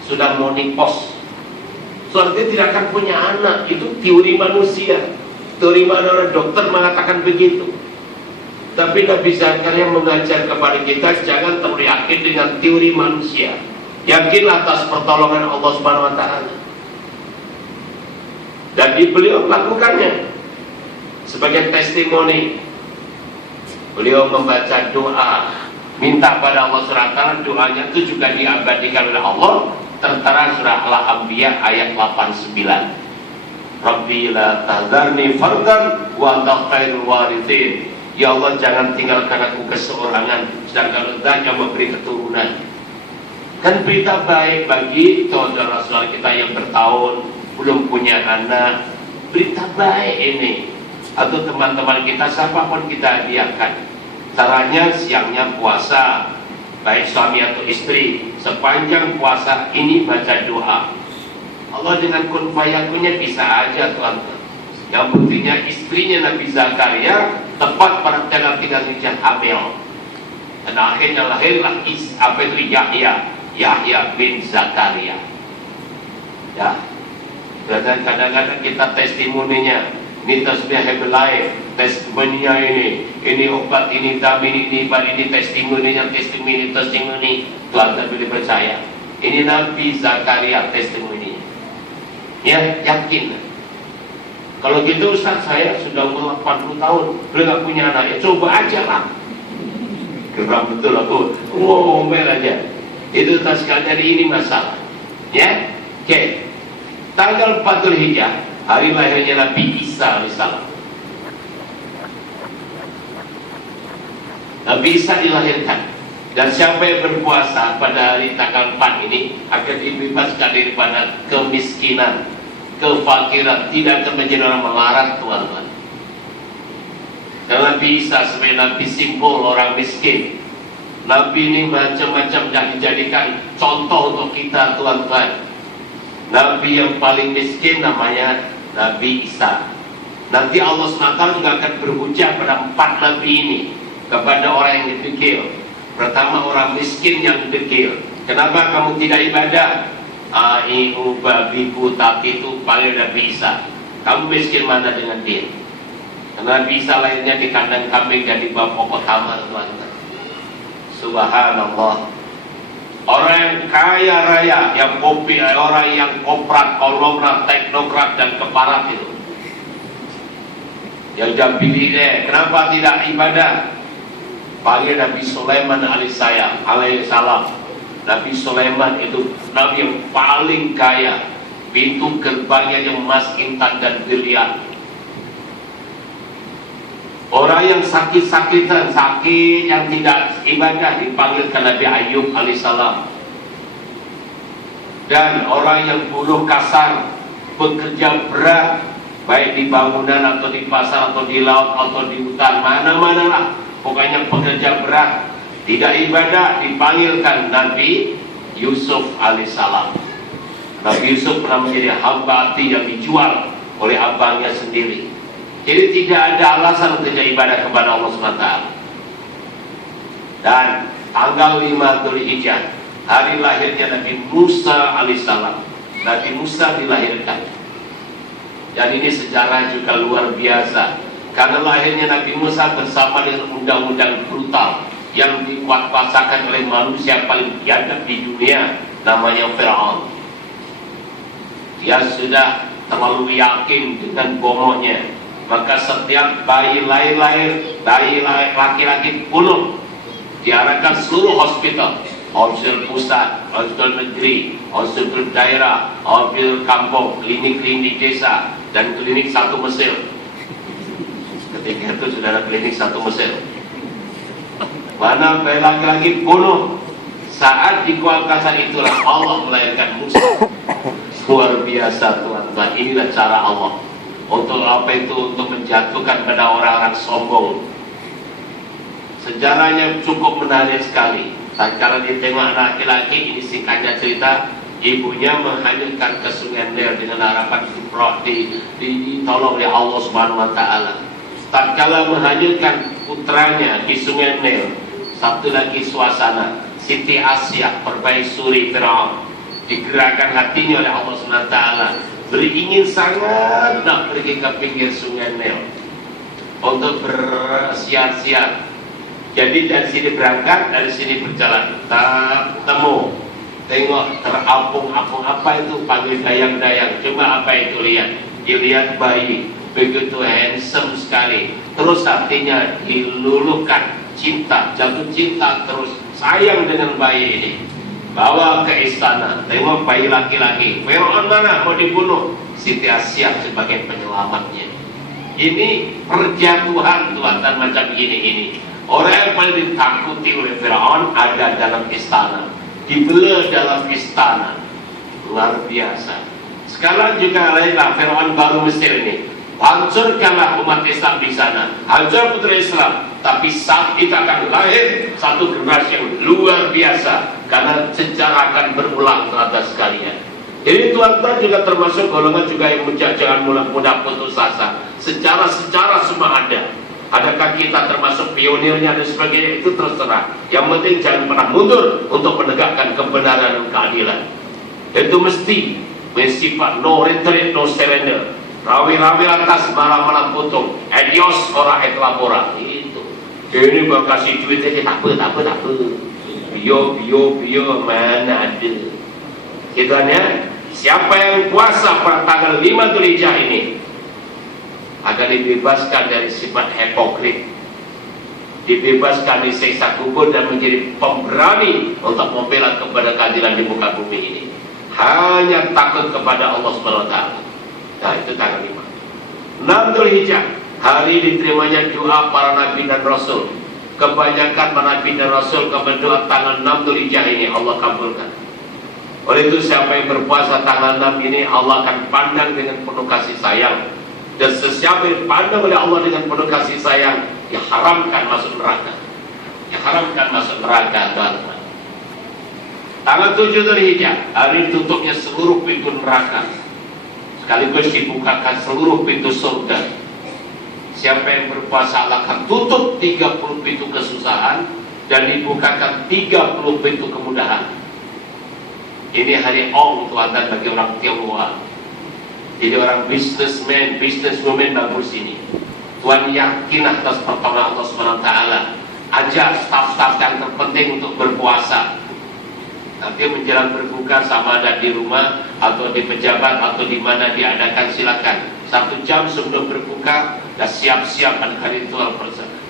sudah menopause. Soalnya tidak akan punya anak. Itu teori manusia. Teori mana orang dokter mengatakan begitu. Tapi Nabi Zakaria mengajar kepada kita jangan terlalu yakin dengan teori manusia. Yakinlah atas pertolongan Allah Subhanahu wa taala. Dan beliau melakukannya sebagai testimoni. Beliau membaca doa, minta pada Allah SWT. Doanya itu juga diabadikan oleh Allah, tertera surah Al-Anbiya ayat 89. Rabbi la tazarni fardan wa anta khairul warithin. Ya Allah, jangan tinggalkan aku keseorangan, sedangkan Engkau yang memberi keturunan. Kan berita baik bagi saudara-saudara kita yang bertahun belum punya anak. Berita baik ini. Atau teman-teman kita, siapapun kita hadiahkan. Caranya siangnya puasa, baik suami atau istri. Sepanjang puasa ini baca doa. Allah dengan kun fayakunnya bisa aja Tuhan. Yang buktinya istrinya Nabi Zakaria tepat pada tanggal 3 Dzulhijjah hamil. Dan akhirnya lahirlah Yahya bin Zakaria. Ya. Dan kadang-kadang kita testimoninya, ini tasbih Herbalife, testimoninya ini obat ini, vitamin ini, testimoninya, testimoni. Tuhan tak boleh percaya. Ini Nabi Zakaria testimoninya. Ya, yakin. Kalau gitu Ustaz, saya sudah umur 80 tahun, belum gak punya anak, ya coba aja lah. Geram betul aku, ngomel aja. Itu tak sekali dari ini masalah. Ya, oke. Tanggal 4 Dzulhijjah, hari lahirnya Nabi Isa alaihissalam. Nabi Isa dilahirkan. Dan siapa yang berpuasa pada hari tanggal 4 ini akan dibebaskan daripada kemiskinan, kefakiran, tidak akan menjadi orang melarat, Tuhan-Tuhan. Karena Nabi Isa sebagai Nabi simbol orang miskin. Nabi ini macam-macam dah dijadikan contoh untuk kita, Tuhan-Tuhan. Nabi yang paling miskin namanya Nabi Isa. Nanti Allah SWT juga akan berhujah pada 4 Nabi ini kepada orang yang didekil. Pertama, orang miskin yang didekil. Kenapa kamu tidak ibadah? Ai'u babiku, tapi itu paling Nabi Isa. Kamu miskin mana dengan dia? Karena Nabi Isa lahirnya di kandang kambing dan di bawah pokok tamar, Tuhan. Subhanallah. Orang yang kaya raya, yang kopi, orang yang koprat, konglomerat, teknokrat dan keparat itu, yang jam pilih deh, kenapa tidak ibadah? Panggil Nabi Sulaiman alaihissalam. Nabi Sulaiman itu Nabi yang paling kaya, pintu gerbangnya yang emas, intan dan berlian. Orang yang sakit-sakitan, sakit yang tidak ibadah dipanggil ke Nabi Ayub alaihissalam. Dan orang yang buruh kasar, bekerja berat, baik di bangunan atau di pasar atau di laut atau di hutan, mana-mana lah, pokoknya pekerja berat, tidak ibadah, dipanggilkan Nabi Yusuf alaihissalam. Nabi Yusuf pernah menjadi hamba hati yang dijual oleh abangnya sendiri. Jadi tidak ada alasan untuk tidak ibadah kepada Allah SWT. Dan tanggal 5 Dzulhijjah, hari lahirnya Nabi Musa alaihissalam. Nabi Musa dilahirkan. Dan ini sejarah juga luar biasa, karena lahirnya Nabi Musa bersama dengan undang-undang brutal yang dikuatkuasakan oleh manusia paling biadab di dunia, namanya Fir'aun. Dia sudah terlalu yakin dengan bomohnya, maka setiap bayi lahir, bayi laki-laki bunuh. Diarahkan seluruh hospital pusat, hospital negeri, hospital daerah, hospital kampung, klinik-klinik desa, dan klinik satu Mesir. Ketika itu saudara, klinik satu Mesir, mana bayi laki-laki bunuh. Saat di kuatkuasaan itulah Allah melahirkan Musa. Luar biasa Tuhan. Inilah cara Allah. Untuk apa itu? Untuk menjatuhkan pada orang-orang sombong. Sejarahnya cukup menarik sekali. Kalau ditengok anak laki-laki, ini singkatnya cerita, ibunya menghanyutkan ke Sungai Nil dengan harapan ditolong oleh Allah Subhanahu Wa Taala. Tatkala menghanyutkan putranya di Sungai Nil, satu lagi suasana, Siti Asyah permaisuri Fir'aun, digerakkan hatinya oleh Allah Subhanahu Wa Taala, beringin sangat nak pergi ke pinggir Sungai Nil untuk bersiar-siar. Jadi dari sini berangkat, dari sini berjalan, tak temu, tengok terapung-apung, apa itu, panggil dayang-dayang. Cuma apa itu, lihat, dilihat bayi begitu handsome sekali, terus hatinya diluluhkan cinta, jatuh cinta, terus sayang dengan bayi ini. Bawa ke istana, tengok bayi laki-laki. Fir'aun mana mau dibunuh? Siti Asyah sebagai penyelamatnya. Ini perjatuhan Tuhan macam ini. Orang yang paling ditakuti oleh Fir'aun ada dalam istana, dibela dalam istana. Luar biasa. Sekarang juga lainlah Fir'aun baru Mesir ini. Hancurkanlah umat Islam di sana, hancur putra Islam. Tapi saat itu akan lahir satu generasi yang luar biasa, karena sejarah akan berulang terhadap sekalian. Jadi tuan-tuan juga termasuk golongan juga yang jangan mudah putus asa. Sejarah semua ada. Adakah kita termasuk pionirnya dan sebagainya, itu terserah. Yang penting jangan pernah mundur untuk menegakkan kebenaran dan keadilan. Itu mesti bersifat no retreat, no surrender. Rawi-rawi atas, malam-malam putung. Adios ora et labora. Itu. Ini mau kasih duit aja, tak apa. Bio, mana ada. Gitu ya. Siapa yang puasa pada tanggal 5 Dzulhijjah ini akan dibebaskan dari sifat hipokrit, dibebaskan dari siksa kubur dan menjadi pemberani untuk membela kepada keadilan di muka bumi ini. Hanya takut kepada Allah Subhanahu Wa Taala. Nah, itu tanggal 5. 6 Dzulhijjah, hari diterimanya doa para nabi dan rasul. Kebanyakan para nabi dan rasul berdoa tanggal 6 Dzulhijjah ini Allah kabulkan. Oleh itu siapa yang berpuasa tanggal 6 ini, Allah akan pandang dengan penuh kasih sayang. Dan sesiapa yang pandang oleh Allah dengan penuh kasih sayang, diharamkan masuk neraka. Teman-teman. Tanggal 7 Dzulhijjah, hari tutupnya seluruh pintu neraka, sekaligus dibukakan seluruh pintu surga. Siapa yang berpuasa, Allah akan tutup 30 pintu kesusahan dan dibukakan 30 pintu kemudahan. Ini hari Ong Tuhan bagi orang Tionghoa. Jadi orang businesswoman bagus ini. Tuhan yakin atas pertolongan Allah SWT. Ajak staf-staf yang terpenting untuk berpuasa. Nanti menjelang berbuka, sama ada di rumah atau di pejabat atau di mana diadakan, silakan. 1 jam sebelum berbuka, dah siap-siap pada hari ritual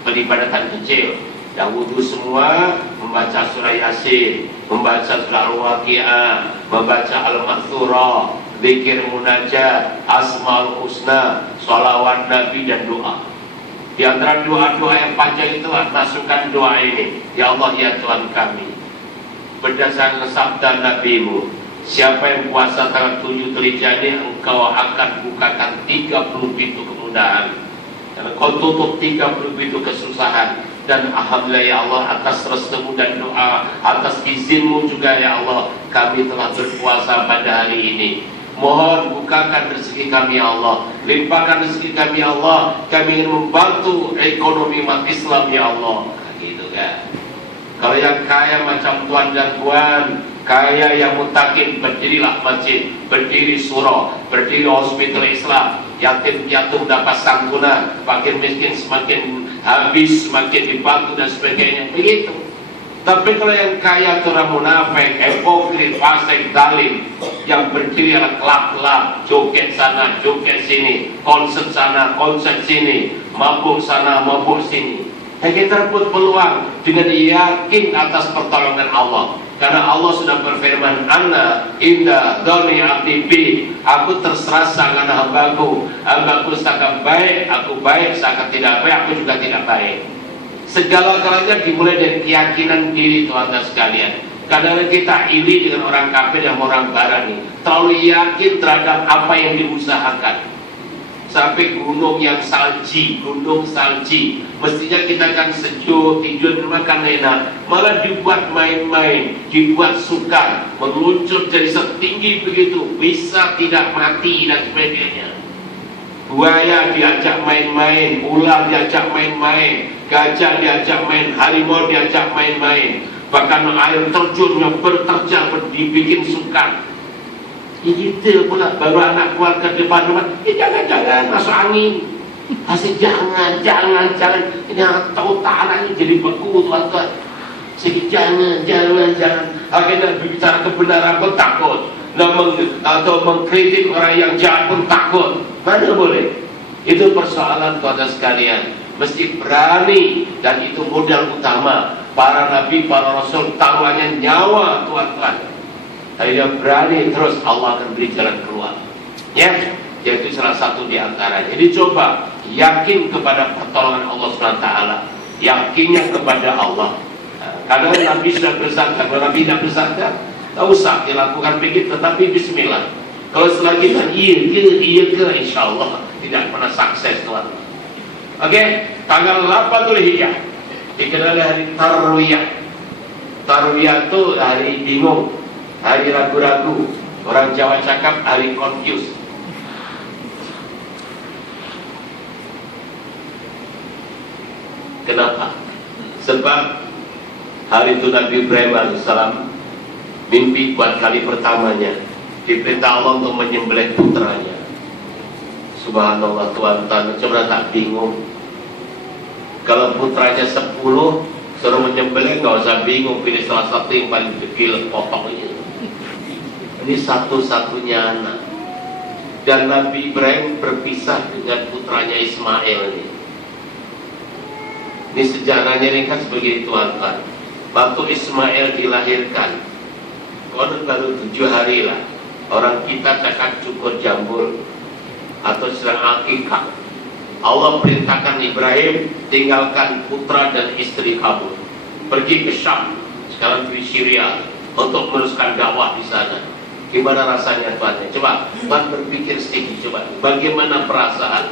peribadatan kecil. Dah wudhu semua, membaca surah Yasin, membaca surah Al-Waqi'ah, membaca Al-Maghfurah, zikir munajat, asmaul husna, sholawat nabi dan doa. Di antara doa-doa yang panjang itu, masukkan doa ini. Ya Allah, ya Tuhan kami, berdasarkan sabda nabimu, siapa yang puasa tanggal 7 Dzulhijjah ini, engkau akan bukakan 30 pintu kemudahan, dan engkau tutup 30 pintu kesusahan. Dan alhamdulillah ya Allah, atas restumu dan doa, atas izinmu juga ya Allah, kami telah berpuasa pada hari ini. Mohon bukakan rezeki kami ya Allah, limpahkan rezeki kami ya Allah. Kami ingin membantu ekonomi umat Islam ya Allah. Gitu kan. Kalau yang kaya macam tuan dan puan, kaya yang mutakin, berdirilah masjid, berdiri surau, berdiri hospital Islam. yatim piatu dapat santunan, fakir miskin semakin habis, semakin dibantu dan sebagainya, begitu. Tapi kalau yang kaya itu orang munafik, hipokrit, fasik, zalim, yang berdiri adalah kelap-kelap, joget sana, joget sini, konser sana, konser sini, mabuk sana, mabuk sini. Dan kita rebut peluang dengan yakin atas pertolongan Allah. Karena Allah sudah berfirman, Anna inda dhoni abdi bi, aku terserasa dengan hambaku. Hambaku seakan baik, aku baik, seakan tidak baik, aku juga tidak baik. Segala-galanya dimulai dari keyakinan diri Tuhan dan sekalian. Kadang-kadang kita iri dengan orang kafir dan orang barat nih, terlalu yakin terhadap apa yang diusahakan. Sampai gunung yang salji, mestinya kita kan sejuk, tidur di rumah kan enak, malah dibuat main-main, dibuat sukar, meluncur dari setinggi begitu, bisa tidak mati dan sebagainya. Buaya diajak main-main, ular diajak main-main, gajah diajak main, harimau diajak main-main, bahkan air terjun yang berterjang dibikin sukar. Gitu pula baru anak keluar ke depan rumah, jangan masuk angin, kasih jangan, ini tahu tanahnya jadi beku tuan-tuan. Jadi jangan. Akhirnya berbicara kebenaran pun takut, atau mengkritik orang yang jahat pun takut. Mana boleh? Itu persoalan tuan-tuan sekalian. Mesti berani, dan itu modal utama. Para nabi, para rasul taruhannya nyawa tuan-tuan. Akhirnya berani, terus Allah akan beri jalan keluar. Ya, yaitu salah satu di antaranya. Jadi coba yakin kepada pertolongan Allah SWT. Yakinnya kepada Allah. Kalau Nabi sudah bersabda, kalau Nabi tidak bersabda, tak usah dilakukan begitu, tetapi bismillah. Kalau setelah kita iya ke, insya Allah tidak pernah sukses tuan. Oke, tanggal 8 Dzulhijjah dikenal hari Tarwiyah. Tarwiyah itu hari bingung, hari ragu-ragu. Orang Jawa cakap hari confused. Kenapa? Sebab hari itu Nabi Ibrahim AS mimpi buat kali pertamanya, diperintah Allah untuk menyembelih putranya. Subhanallah tuan-tuan, coba tak bingung. Kalau putranya 10 suruh menyembelih, nggak usah bingung, pilih salah satu yang paling kecil, potong aja. Ini satu-satunya anak. Dan Nabi Ibrahim berpisah dengan putranya Ismail ini. Ini sejarahnya ini kan sebagai tuan-tuan. Waktu Ismail dilahirkan, konon baru 7 hari lah. Orang kita cakap cukur jambul atau sedang akikah. Allah perintahkan Ibrahim, tinggalkan putra dan istri kamu, pergi ke Syam, sekarang di Syria, untuk meneruskan dakwah di sana. Gimana rasanya Tuhan? Coba Tuhan berpikir sedikit, coba bagaimana perasaan.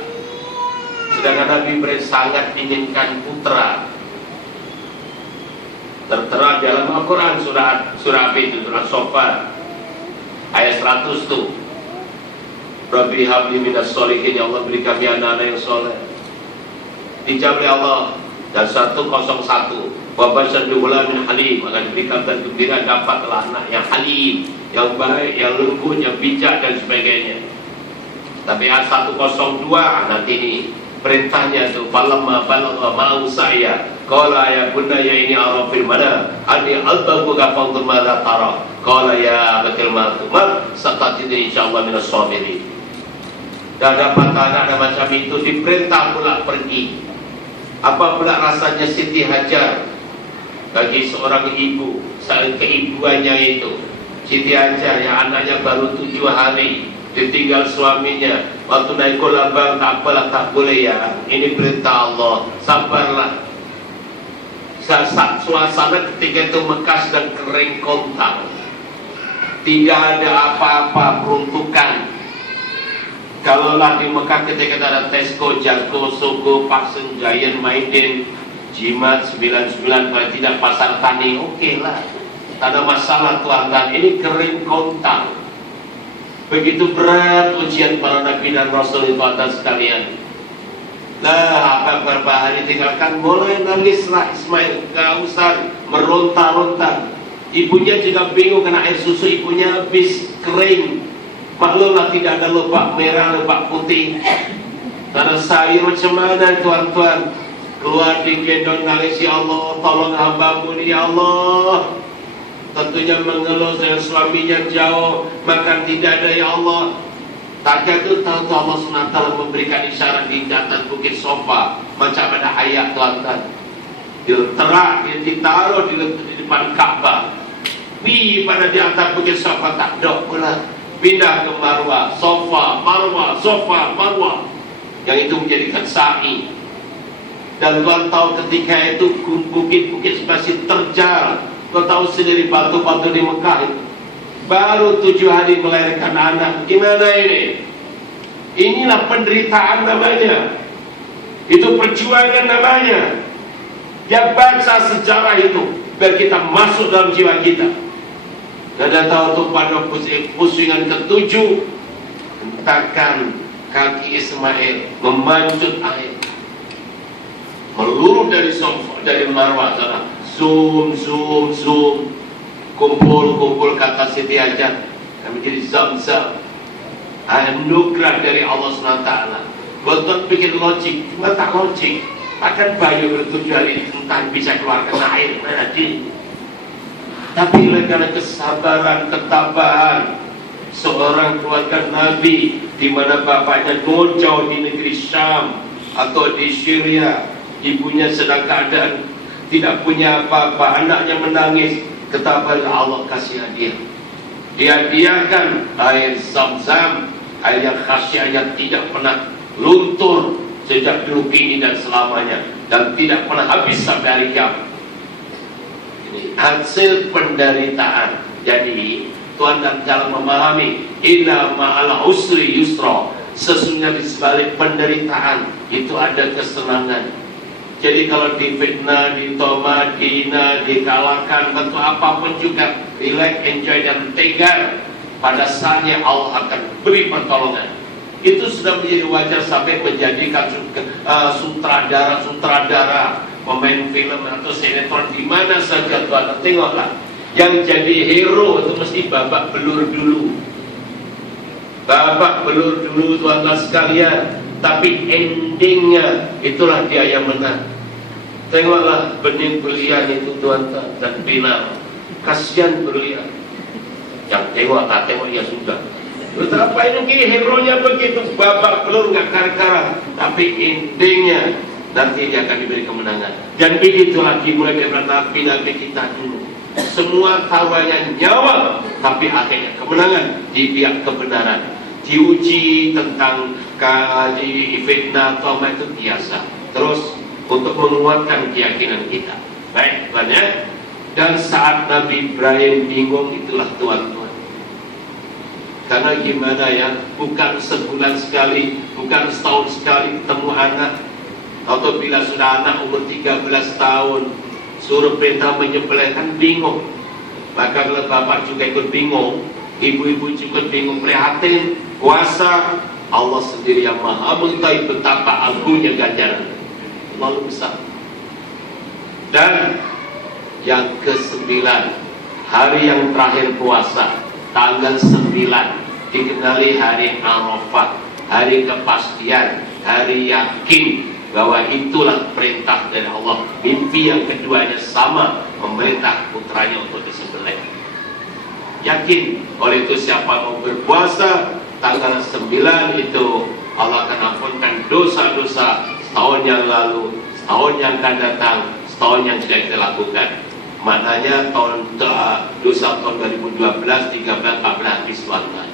Sedangkan Nabi Ibrahim sangat inginkan putra. Tertera dalam Al-Quran surah apa itu? Surah Sofat ayat 100 tuh. Rabbi habli minas sholihin, ya Allah beri kami anak-anak yang soleh. Dijawab oleh Allah dan 101 wa basyir bi ghulamin halim, akan diberikan dan gembira dapatlah anak yang halim, yang baik, yang lembut, yang bijak dan sebagainya. Tapi ayat 102 nanti ini perintahnya itu falamma balagha ma'u saya qala ya bunayya ini ara fil manam anni albabuka fanzur madza tara qala ya batil matumar satajidni insyaallah minas sabirin. Dan dapat anak macam itu diperintah pula pergi. Apa pula rasanya Siti Hajar bagi seorang ibu saat keibuannya itu? Siti Hajar yang anaknya baru 7 hari ditinggal suaminya, waktu naik lambang tak apalah, tak boleh ya, ini perintah Allah, sabarlah. Saat suasana ketika itu Mekah sedang kering kontang, tidak ada apa-apa peruntukan. Kalaulah di Mekah ketika ada Tesco, Jarko, Sogo, Paksen, Giant, Maiden, Jimat, 99, paling tidak Pasar Tani, oke lah, tak ada masalah tuan-tuan. Ini kering kontang. Begitu berat ujian para nabi dan rasul itu atas sekalian. Nah, beberapa hari tinggalkan, mulai nangislah Ismail, kehausan, meronta-ronta. Ibunya juga bingung karena air susu ibunya habis, kering. Maklumlah tidak ada lobak merah, lobak putih. Karena sayur macam mana tuan-tuan? Keluar digendong nangis, ya Allah, tolong hamba-Mu ni, ya Allah. Tentunya mengeluh dengan suaminya jauh, makan tidak ada, ya Allah. Tak jatuh tahu Allah SWT memberikan isyarat di atas bukit Sofa, macam ada ayat tuan-tuan. Dia ditaruh di depan Ka'bah. Pada di atas bukit Sofa tak dok pula. Pindah ke Marwah, Sofa, Marwah, Sofa, Marwah. Yang itu menjadikan sa'i. Dan tuan tahu ketika itu bukit-bukit masih terjal. Tuan tahu sendiri batu-batu di Mekah itu. Baru 7 hari melahirkan anak. Gimana ini? Inilah penderitaan namanya. Itu perjuangan namanya. Ya baca sejarah itu biar kita masuk dalam jiwa kita. Dan tahu tuh pada pusingan ke-7, hentakan kaki Ismail memancut air, meluruh dari Marwah sana. Zoom, kumpul kata Siti Hajar dan menjadi Zam-Zam. Anugerah dari Allah SWT. Betul bikin logik, cuma tak logik. Takkan bayi ber7 hari entah bisa keluarkan air mana di. Tapi karena kesabaran, ketabahan seorang keluarga Nabi, di mana bapaknya ngocau di negeri Syam atau di Syria, ibunya sedang keadaan tidak punya apa-apa, anaknya menangis, ketabahan Allah kasih hadiah. Dihadiahkan air Zam-Zam, air yang khasiat yang tidak pernah luntur sejak dulu kini dan selamanya, dan tidak pernah habis sampai hari kiamat. Ini hasil penderitaan. Jadi Tuhan dan cara memahami, inna ma'al usri yusra, sesungguhnya di sebalik penderitaan itu ada kesenangan. Jadi kalau difitnah, ditoma, dihina, dikalahkan, bentuk apapun juga, relax, enjoy dan tegar, pada saatnya Allah akan beri pertolongan. Itu sudah menjadi wajar sampai menjadikan sutradara, pemain film atau sinetron di mana saja Tuhan. Tengoklah, yang jadi hero itu mesti babak belur dulu. Babak belur dulu tuan-tuan sekalian. Tapi endingnya itulah dia yang menang. Tengoklah benih berlian itu tuan-tuan dan Binar. Kasihan berlian. Yang tengok tak tengok ya sudah. Betapa ini hero-nya begitu, babak belur nggak kar-karan, tapi endingnya nanti dia akan diberi kemenangan. Dan begitu lagi mulai dari nabi-nabi kita dulu. Semua taruhannya nyawa, tapi akhirnya kemenangan di pihak kebenaran. Diuji tentang di fitnah atau apa itu biasa. Terus untuk menguatkan keyakinan kita. Baik, banyak. Dan saat Nabi Ibrahim bingung, itulah tuan-tuan. Karena gimana ya, bukan sebulan sekali, bukan setahun sekali ketemu anak. Atau bila sudah anak umur 13 tahun, suruh perintah menyembelih, kan bingung. Maka kalau bapak juga ikut bingung, ibu-ibu juga bingung, prihatin, puasa. Allah sendiri yang maha mengetahui betapa agungnya ganjaran, lalu besar. Dan yang ke-9, hari yang terakhir puasa, tanggal 9, dikenali hari Arafah, hari kepastian, hari yakin bahwa itulah perintah dari Allah. Mimpi yang keduanya sama, memerintah putranya untuk disembelih. Yakin, oleh itu siapa mau berpuasa tanggal 9 itu Allah akan ampunkan dosa-dosa setahun yang lalu, setahun yang akan datang, setahun yang sudah kita lakukan. Maknanya dosa tahun 2012, 13, 14 habis tuan-tuan.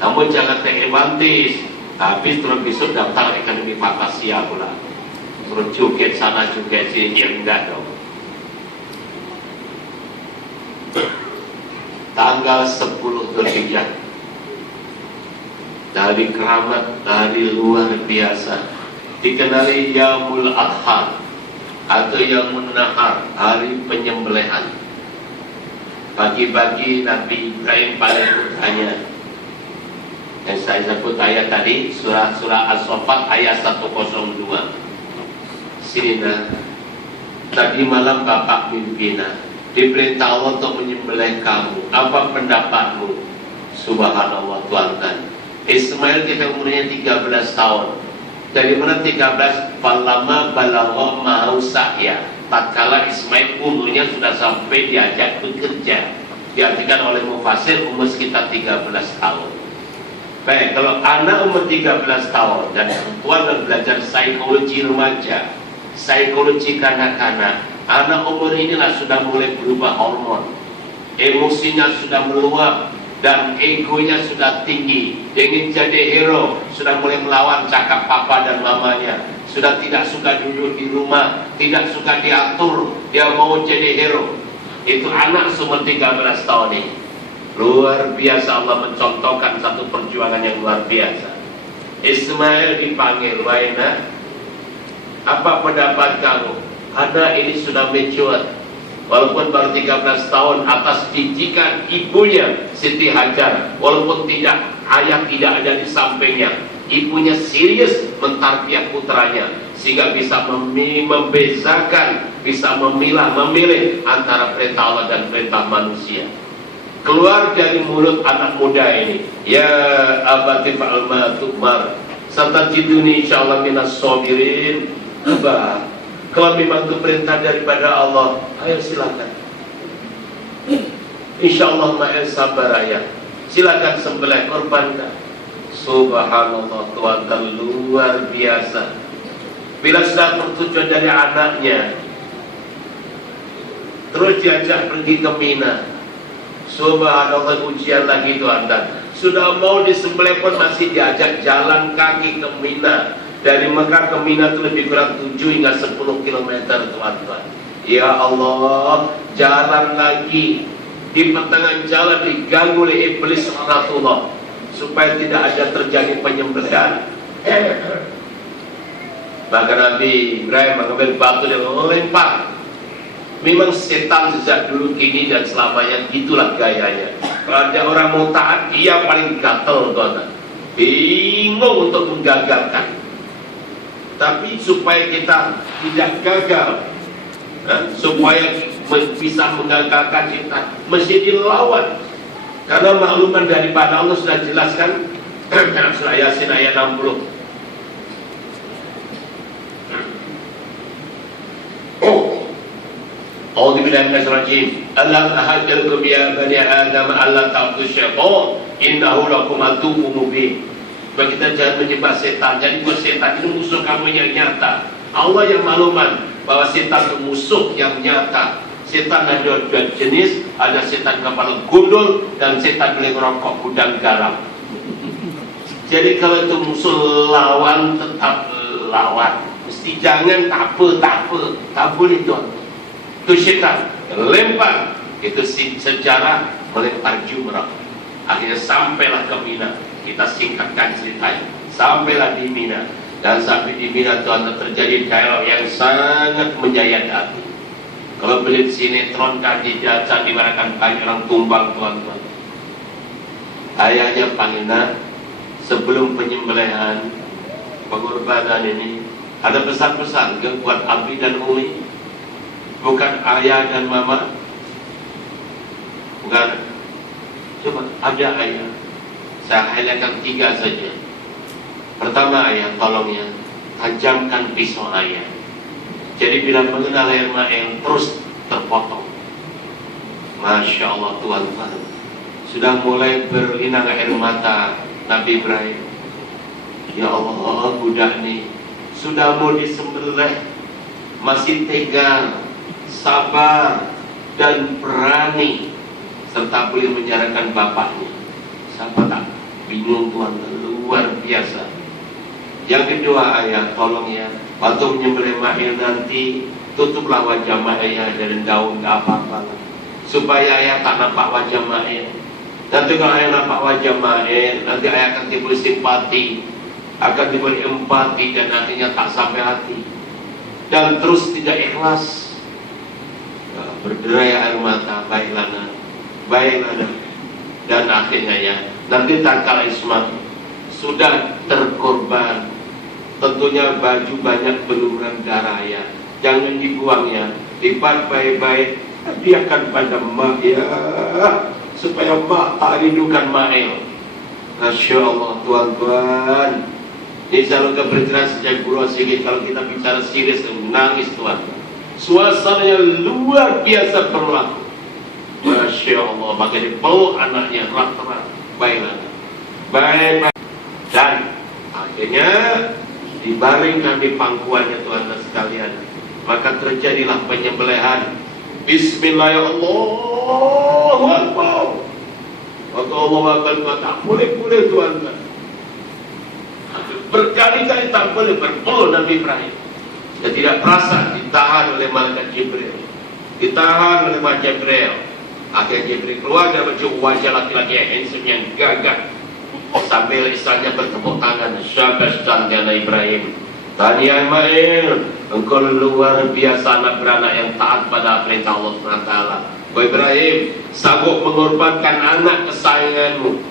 Namun jangan teremantis, habis terus besok daftar ekonomi Fatasia pula. Terus joget sana joget sini, ya enggak dong. Tanggal 10 Dzulhijjah, dari keramat, dari luar biasa, dikenali Yaumul Adha atau Yaumun Nahar, hari penyembelihan. Pagi-pagi Nabi Ibrahim pada putranya, yang saya sebut ayat tadi, surah As-Saffat ayat 102. Sina, tadi malam bapak mimpina, diperintah Allah untuk menyembelih kamu. Apa pendapatmu? Subhanallah tuan-tuan, Ismail kita umurnya 13 tahun. Dari mana 13? Falama balagha ma'au sa'ya. Tatkala Ismail umurnya sudah sampai diajak bekerja. Diartikan oleh mufasir umur sekitar 13 tahun. Baik, kalau anak umur 13 tahun dan perempuan belajar psikologi remaja, psikologi kanak-kanak, anak umur inilah sudah mulai berubah hormon. Emosinya sudah meluap dan egonya sudah tinggi. Dia ingin jadi hero, sudah mulai melawan cakap papa dan mamanya. Sudah tidak suka duduk di rumah, tidak suka diatur, dia mau jadi hero. Itu anak seumur 13 tahun ini. Luar biasa, Allah mencontohkan satu perjuangan yang luar biasa. Ismail dipanggil, "Wahai nak, apa pendapat kamu? Anak ini sudah mature, walaupun baru 13 tahun, atas didikan ibunya Siti Hajar. Walaupun ayah tidak ada di sampingnya, ibunya serius mentarbiah putranya sehingga bisa membezakan, bisa memilih antara perintah Allah dan perintah manusia." Keluar dari mulut anak muda ini, "Ya abati fa'al ma tu'mar, satajiduni insyaallah minas sabirin." Abah, kalau memang itu perintah daripada Allah, ayo silakan. Insyaallah ma'al sabar ayah. Silakan sembelih, korbankan. Subhanallah, Tuhan luar biasa. Bila sudah pertujuan dari anaknya, terus diajak pergi ke Mina. Subhanallah, ujian lagi Tuhan. Sudah mau disembelih pun masih diajak jalan kaki ke Mina. Dari Mekah ke Mina itu lebih kurang 7 hingga 10 km Tuhan. Ya Allah, jalan lagi. Di pertengahan jalan diganggu oleh iblis rahmatullah, supaya tidak ada terjadi penyembelihan. Maka Nabi Ibrahim mengambil batu dan melempar. Memang setan sejak dulu, kini dan selamanya gitulah gayanya. Kalau ada orang mau taat, dia paling gatel tuan. Bingung untuk menggagalkan. Tapi supaya kita tidak gagal, supaya bisa menggagalkan kita, mesti dilawan. Karena makluman daripada Allah sudah jelaskan dalam surah Yasin ayat 60. A'udzu billahi minasyaitonir rajim. Alam ahadilkum ya bani Adam alla ta'budu syaitan innahu lakum aduwwun mubin. Supaya kita jangan menyembah setan. Jadi buat setan itu musuh kamu yang nyata. Allah yang makluman bahwa setan itu musuh yang nyata. Setan ada dua jenis, ada setan kepala gundul dan setan beli rokok gudang garam. Jadi kalau itu musuh, lawan, tetap lawan. Mesti jangan tak boleh itu. Itu setan lempar, itu sejarah melempar jumrah. Akhirnya sampailah ke Mina. Kita singkatkan ceritanya. Sampailah di Mina, dan sampai di Mina Tuhan terjadi dialog yang sangat menyayat hati. Kalau beli sinetron kandidat dimarakan banyak orang tumbang tuan-tuan. Ayahnya panggil, "Nak, sebelum penyembelihan pengorbanan ini ada pesan-pesan ke buat Abi dan Umi? Bukan ayah dan mama, bukan. Coba ada ayah. Saya highlightkan 3 saja. Pertama, ayah, tolong ya, tajamkan pisau ayah. Jadi bila mengenal air ma'il terus terpotong. Masya Allah Tuhan, sudah mulai berlinang air mata Nabi Ibrahim. Ya Allah, budak nih sudah mau disembelih, masih tega, sabar dan berani, serta boleh menyarankan bapaknya. Siapa tak bingung Tuhan, luar biasa. Yang kedua, ayah, tolong ya, waktu menyembelih Ma'il nanti tutuplah wajah Ma'ilnya dari daun, gak apa-apa, supaya ayah tak nampak wajah Ma'il. Nanti kalau ayah nampak wajah Ma'il, nanti ayah akan timbul simpati, akan timbul empati, dan nantinya tak sampai hati dan terus tidak ikhlas. Berderai air mata, baiklah nak, dan akhirnya ya, nanti tatkala Ismail sudah terkorban, tentunya baju banyak beluran darah ya, jangan dibuang ya, lipat baik-baik, hadiahkan pada mak ya, supaya mak tak rindukan Ma'il. Masya Allah tuan-tuan. Ini selalu keberjelasan sejak guru sedikit kalau kita bicara serius menangis tuan. Suasananya luar biasa berlaku. Masya Allah, makanya peluk anaknya rak-rak, baiklah, baik. Dan akhirnya dibaringkan di pangkuannya tuan-tuan sekalian. Maka terjadilah penyembelihan. Bismillahirrahmanirrahim. Maka Allah Akbar, tak boleh tuan-tuan. Berkali-kali tak boleh berpeluk Nabi Ibrahim. Dia tidak perasa ditahan oleh malaikat Jibril. Ditahan oleh malaikat Jibril. Akhirnya Jibril keluar dan mencium wajah laki-laki yang handsome, yang gagah, sambil istilahnya bertepuk tangan. Syabas Nabi Ibrahim. Tahniah Ismail, engkau luar biasa anak beranak yang taat pada perintah Allah SWT. Wahai Ibrahim, sanggup mengorbankan anak kesayanganmu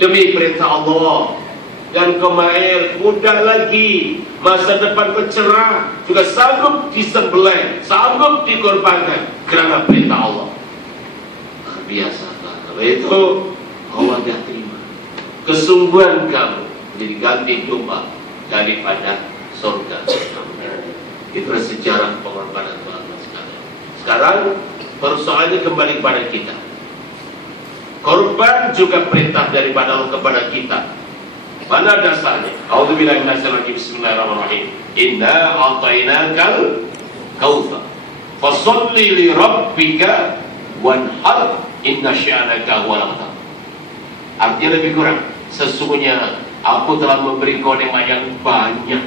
demi perintah Allah. Dan Ismail muda lagi, masa depan kau cerah, juga sanggup disembelih, sanggup dikorbankan kerana perintah Allah. Biasa, kalau itu Allah dah terima kesungguhan kamu, jadi ganti domba daripada surga. Itulah sejarah pengorbanan Tuhan sekalian. Sekarang persoalannya kembali kepada kita. Korban juga perintah daripada Allah kepada kita. Mana dasarnya? A'udzubillahi minasyaitonir rajim. Bismillahirrahmanirrahim. Inna a'tainakal kautsar. Fasholli li rabbika wanhar. Inna syi'anaka huwal abtar. Artinya lebih kurang, sesungguhnya aku telah memberi kau nikmat yang banyak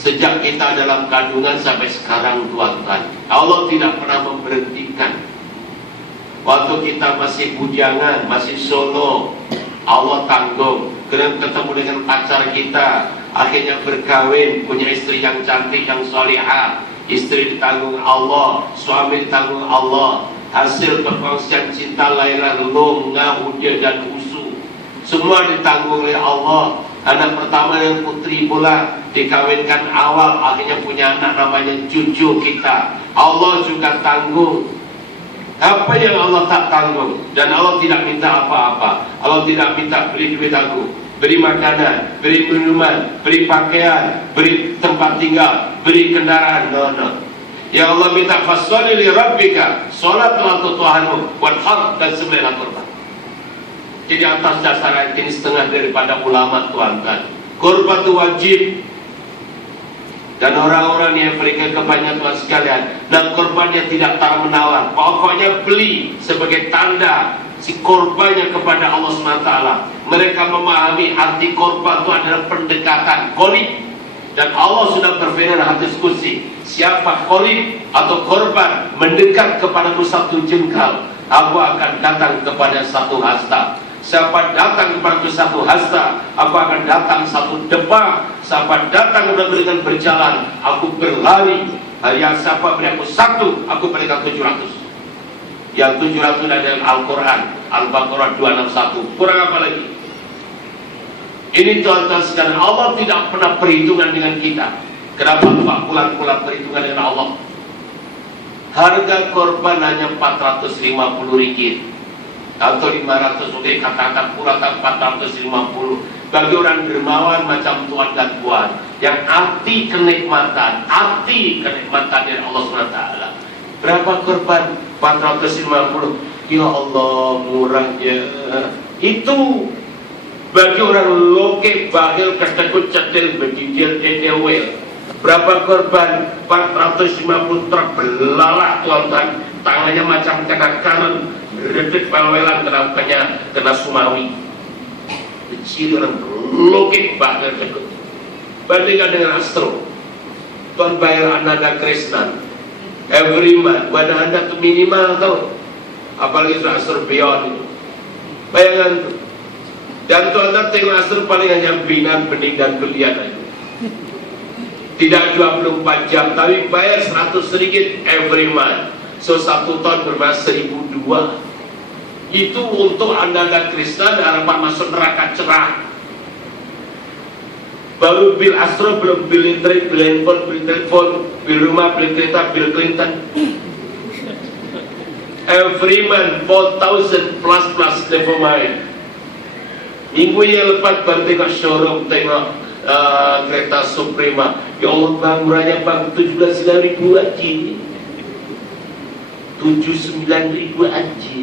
sejak kita dalam kandungan sampai sekarang tuan-tuan. Allah tidak pernah memberhentikan. Waktu kita masih bujangan, masih solo, Allah tanggung. Ketemu dengan pacar kita, akhirnya berkawin, punya istri yang cantik, yang solihah. Istri ditanggung Allah, suami ditanggung Allah. Hasil perkongsian cinta lahiran Lunga, Hudia dan Usu, semua ditanggung oleh Allah. Anak pertama yang putri pula dikawinkan awal, akhirnya punya anak namanya cucu kita. Allah juga tanggung. Apa yang Allah tak tanggung? Dan Allah tidak minta apa-apa. Allah tidak minta beri duit aku, beri makanan, beri minuman, beri pakaian, beri tempat tinggal, beri kendaraan. No. Ya Allah minta fasholli li rabbika, salatlah untuk Tuhanmu, wanhar, dan sembelihlah kurban. Jadi atas dasar ayat ini setengah daripada ulama tuan-tuan, kurban itu wajib. Dan orang-orang yang berikan kebanyakan Tuhan sekalian, dan kurbannya tidak tawar menawar, pokoknya beli sebagai tanda si korbannya kepada Allah SWT. Mereka memahami arti korban itu adalah pendekatan kolib. Dan Allah sudah berfirman dalam hadis qudsi, siapa kolib atau korban mendekat kepadaku satu jengkal, aku akan datang kepada satu hasta. Siapa datang kepadaku satu hasta, aku akan datang satu depa. Siapa datang dengan berjalan, aku berlari. Yang siapa beri aku satu, aku berikan 700. Yang 700 adalah Al-Quran, Al-Baqarah 261. Kurang apa lagi? Ini tuan-tuan sekalian, Allah tidak pernah perhitungan dengan kita. Kenapa? Pulang perhitungan dengan Allah. Harga korban hanya 450 ringgit atau 500, oke, katakan pula 450. Bagi orang dermawan macam tuan dan puan yang arti kenikmatan dari Allah SWT. Berapa korban? 450. Ya Allah, murahnya. Itu bagi orang loke, bagel, kestekut, cetil, bejijil, dedewel. Berapa korban? 450 truk belalak tuan-tuan. Tangannya macam kena kanan, berdedek palwelan, kena sumawi. Kecil orang loke, bagel, kestekut. Bandingkan dengan Astro. Tuan bayar Ananda Krishnan every month. Wadah Anda itu minimal tau. Apalagi Astro Beyond itu. Bayangan tuh. Dan tuan-tuan tengok Astro paling hanya binan, bening dan belian aja. Tidak 24 jam, tapi bayar 100 ringgit every month. So 1 tahun berbayar 1.200. Itu untuk Ananda Krishna harapan masuk neraka cerah. Baru bil Astro, belum bil listrik, bil handphone, bil telepon, bil rumah, bil kereta, bil Clinton. Every month 4,000 plus never mind. Minggu yang lepas baru tengok showroom, tengok kereta Suprema. Ya Allah bang, murahnya bang 79.000 aja. 79.000 aja.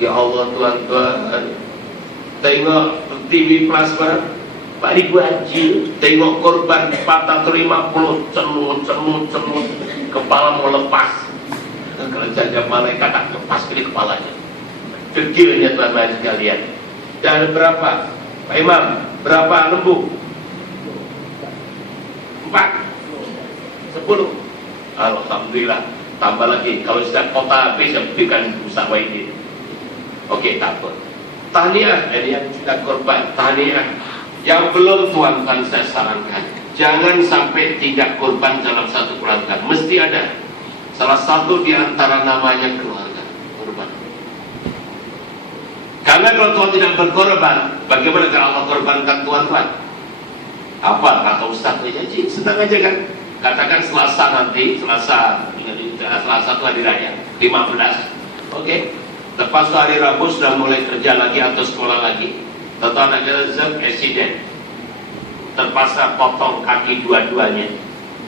Ya Allah tuan-tuan, tengok TV plasma 4.000 aja. Tengok korban patah 50, cemut, kepala mau lepas. Kalau saja malaikat tak lepas ke kepalanya. Kecilnya tuan-tuan sekalian. Dan berapa? Pak Imam, berapa lembu? 4, 10. Alhamdulillah. Tambah lagi. Kalau sudah kota habis, saya berikan usaha ini. Oke, takut. Tahniah, ini yang sudah korban. Tahniah. Yang belum tuan-tuan saya sarankan, jangan sampai 3 korban dalam satu keluarga. Mesti ada salah satu di antara namanya keluarga korban. Karena kalau Tuhan tidak berkorban, bagaimana kalau Allah korbankan tuan-tuan? Apa kata Ustaz aja? Senang aja kan? Katakan Selasa nanti, Selasa itu hari raya 15. Oke. Lepas hari Rabu sudah mulai kerja lagi atau sekolah lagi. Tonton aja presiden terpaksa potong kaki dua-duanya.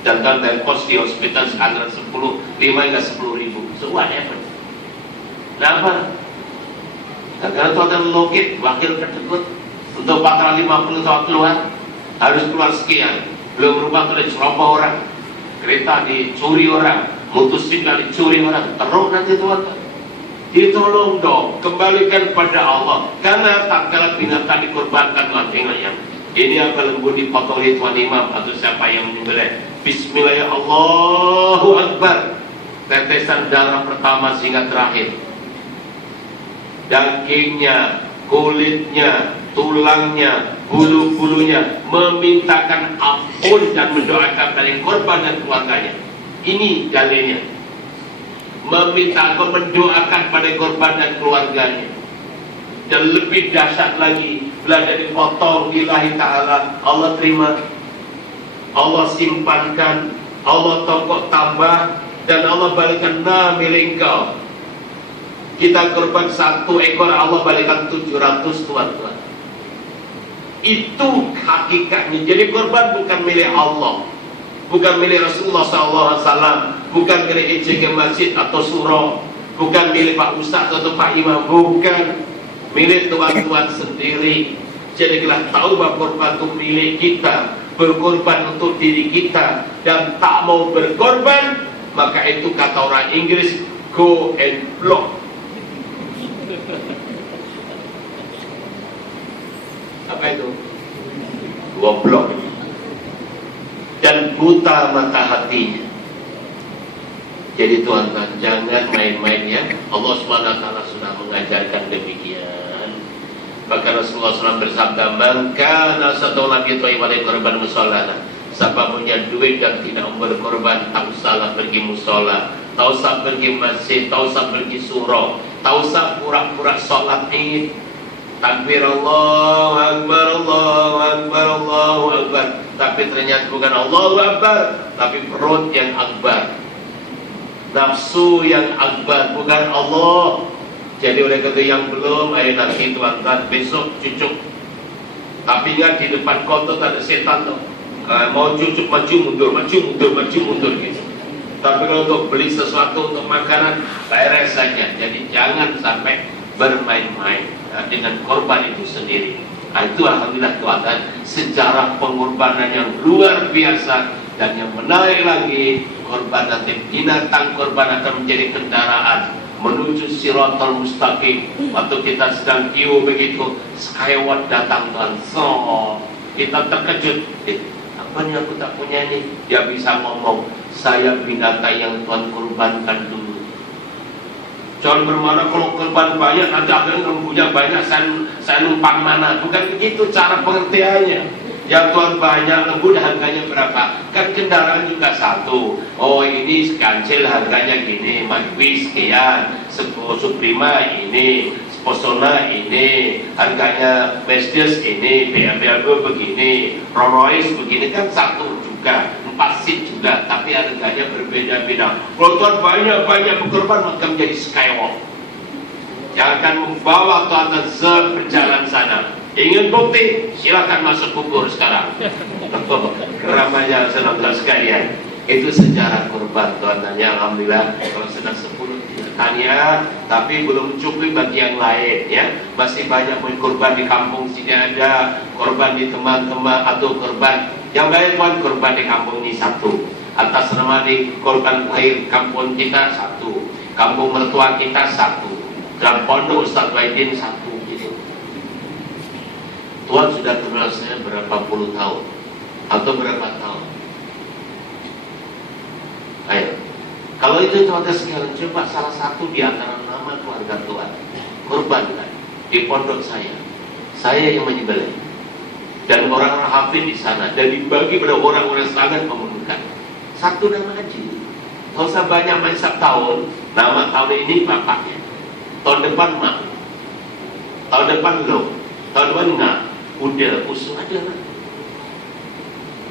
Dan kan kos di hospital sekitar 5 hingga 10.000. So whatever. Kenapa? Karena itu ada logik wakil kedekut untuk 450 tahun keluar harus keluar sekian. Belum rumah sudah diceroboh orang, kereta dicuri orang, motosikal dicuri orang, teruk nanti tuan-tuan. Ditolong dong, kembalikan pada Allah. Karena tak kala binatang dikorbankan Tuhan, tengok ya. Ini apa lembu dipotong oleh Tuan Imam atau siapa yang menyembelih. Bismillah ya Allahu Akbar. Tetesan darah pertama sehingga terakhir. Dagingnya, kulitnya, tulangnya, bulu-bulunya memintakan ampun dan mendoakan dari korban dan keluarganya. Ini dalilnya. Meminta atau mendoakan pada korban dan keluarganya. Dan lebih dahsyat lagi, bila dari potong lillahi ta'ala, Allah terima, Allah simpankan, Allah tongkok tambah, dan Allah balikan milik engkau. Kita korban 1 ekor, Allah balikan 700 tuan-tuan. Itu hakikatnya. Jadi korban bukan milik Allah, bukan milik Rasulullah SAW, bukan milik EJG masjid atau surau, bukan milik Pak Ustaz atau Pak Imam, bukan milik tuan-tuan sendiri. Jadi kita tahu bahwa korban itu milik kita, berkorban untuk diri kita, dan tak mau berkorban, maka itu kata orang Inggris, go and block. Apa itu? Goblok. Dan buta mata hatinya. Jadi tuan-tuan, jangan main-main ya. Allah SWT sudah mengajarkan demikian. Bahkan Rasulullah SAW bersabda, "Man kana sadaqatan fi thayyibati korban musallana." Siapa punya duit dan tidak berkorban, tak usahlah pergi musola, tak usah pergi masjid, tak usah pergi surau, tak usah pura-pura sholat Id. Takbir Allahu Akbar, Allahu Akbar, Allahu Akbar. Tapi ternyata bukan Allahu Akbar, tapi perut yang akbar, nafsu yang akbar, bukan Allah. Jadi oleh karena yang belum, ayo nanti tuan-tuan besok cucuk. Tapi ingat di depan kontot ada setan tuh. Mau cucuk maju mundur gitu. Tapi kalau untuk beli sesuatu untuk makanan, beres saja. Jadi jangan sampai bermain-main dengan korban itu sendiri. Itu alhamdulillah tuan-tuan, sejarah pengorbanan yang luar biasa. Dan yang menarik lagi, korban nanti binatang korban akan menjadi kendaraan menuju Siratal Mustaqim. Waktu kita sedang queue begitu, Skyward datang tuan, kita terkejut. Apa nih aku tak punya ini? Dia bisa ngomong, saya binatang yang Tuhan korbankan dulu. Jangan bermana kalau korban banyak, nanti akhirnya lembunya banyak, saya numpang mana. Bukan begitu cara pengertiannya. Ya Tuhan banyak, lembu harganya berapa? Kan kendaraan juga satu. Oh ini kancil harganya gini, Magwis sekian, Suprema ini, Posona ini, harganya Mercedes ini, BMW begini, Rolls Royce begini, kan satu juga, 4 seat juga, tapi harganya berbeda-beda. Kalau Tuhan banyak berkorban, maka menjadi Skywalk. yang akan membawa tuan-tuan seperjalanan sana. Ingin bukti? Silakan masuk kubur sekarang. Keramaian saudara sekalian. Itu sejarah kurban tuan-tuan. Alhamdulillah kalau sudah 10 tanya, tapi belum cukup bagi yang lain ya. Masih banyak kurban di kampung sini ada, kurban di teman-teman atau kurban yang lain pun kurban di kampung ini satu. Atas nama di kurban lahir kampung kita satu, kampung mertua kita satu, dan pondok Ustaz Waidin satu gitu. Tuhan sudah kenal saya berapa puluh tahun atau berapa tahun? Ayo. Kalau itu teman-teman sekalian, coba salah satu di antara nama keluarga Tuhan kurbankan di pondok saya yang menyembelih, dan orang-orang hafid di sana, dan dibagi pada orang-orang sangat membutuhkan. Satu nama aja, kalau usah banyak macam tahun. Nama tahun ini bapaknya, tahun depan mak, tahun depan lo, tahun depan enggak, udah usul aja lah.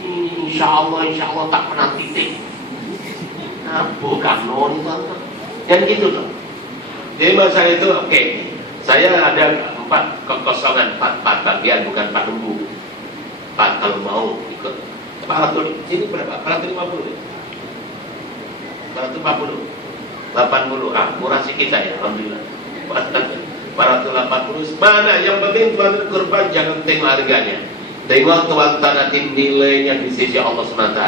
Insya Allah tak pernah titik. Bukan non, dan gitu loh. Jadi masa itu oke, saya ada 4 kekosongan, 4 bagian, bukan 4 lembu. 4 kalau mau ikut. 400 sini berapa? 450 ya? 440, 80, murah sih kita ya, alhamdulillah. 480, mana yang penting tuan kurban jangan tengok harganya. Tengok tuan nanti nilainya di sisi Allah SWT.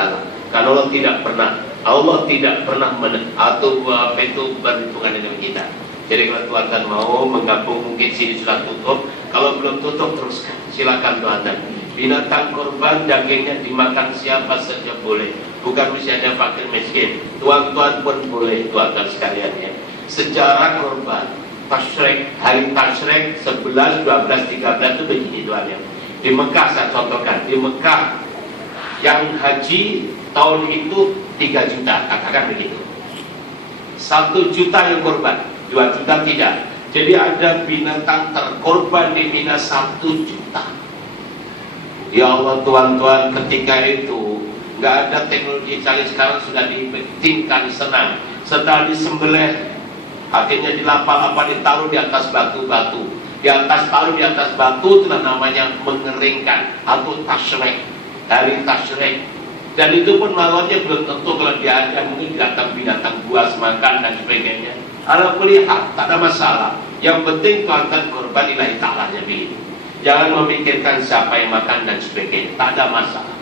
Karena Allah tidak pernah atau apa itu berhubungan dengan kita. Jadi kalau tuan mau menggabung, mungkin sini sudah tutup. Kalau belum tutup teruskan, silakan tuan. Binatang kurban dagingnya dimakan siapa saja boleh, bukan misalnya fakir miskin. Tuan-tuan pun boleh, tuan-tuan sekalian ya. Sejarah kurban Tasyrik, hari Tasyrik 11, 12, 13 itu begini tuan ya. Di Mekah saya contohkan, di Mekah yang haji tahun itu 3 juta, katakan begitu. 1 juta yang kurban, 2 juta tidak. Jadi ada binatang terkorban di Mina 1 juta. Ya Allah tuan-tuan, ketika itu nggak ada teknologi canggih, sekarang sudah ditingkatkan senang. Setelah disembelih, akhirnya dilapa-lapa, ditaruh di atas batu-batu. Di atas taruh di atas batu itulah namanya mengeringkan atau tasyrik, dari tasyrik. Dan itu pun malamnya belum tentu, kalau dia ada mungkin datang binatang buas makan dan sebagainya. Ala kulihat, tak ada masalah. Yang penting tuan-tuan korban lillahi ta'ala begini. Jangan memikirkan siapa yang makan dan sebagainya, tak ada masalah.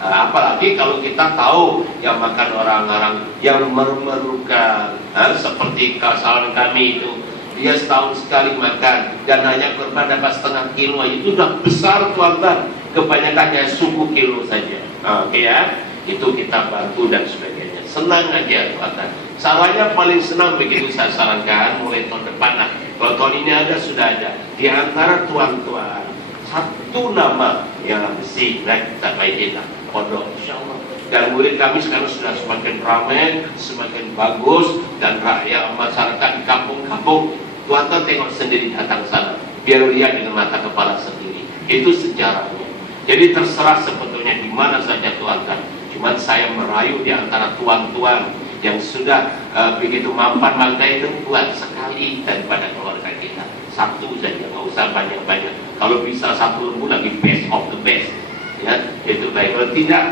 Apalagi kalau kita tahu yang makan orang-orang yang memerlukan, seperti kawan kami itu, dia setahun sekali makan dan hanya korban dapat 1/2 kilo, itu sudah besar tuan-tuan. Kebanyakannya suku kilo saja. Oke ya, itu kita bantu dan sebagainya. Senang aja tuan-tuan. Salahnya paling senang begitu saya sarankan mulai tahun depan. Nah, kalau tahun ini ada, sudah ada. Di antara tuan-tuan, satu nama yang mesti kita baikkan pondok, insyaallah. Dan murid kami sekarang sudah semakin ramai, semakin bagus, dan rakyat masyarakat di kampung-kampung, tuan-tuan tengok sendiri datang sana, biar lihat dengan mata kepala sendiri. Itu sejarahnya. Jadi terserah sebetulnya di mana saja tuan-tuan. Cuman saya merayu di antara tuan-tuan yang sudah begitu mampan, maka itu buat sekali daripada keluarga kita. Satu saja, nggak usah banyak-banyak. Kalau bisa 1 lembu lagi best of the best, ya itu baik. Kalau tidak,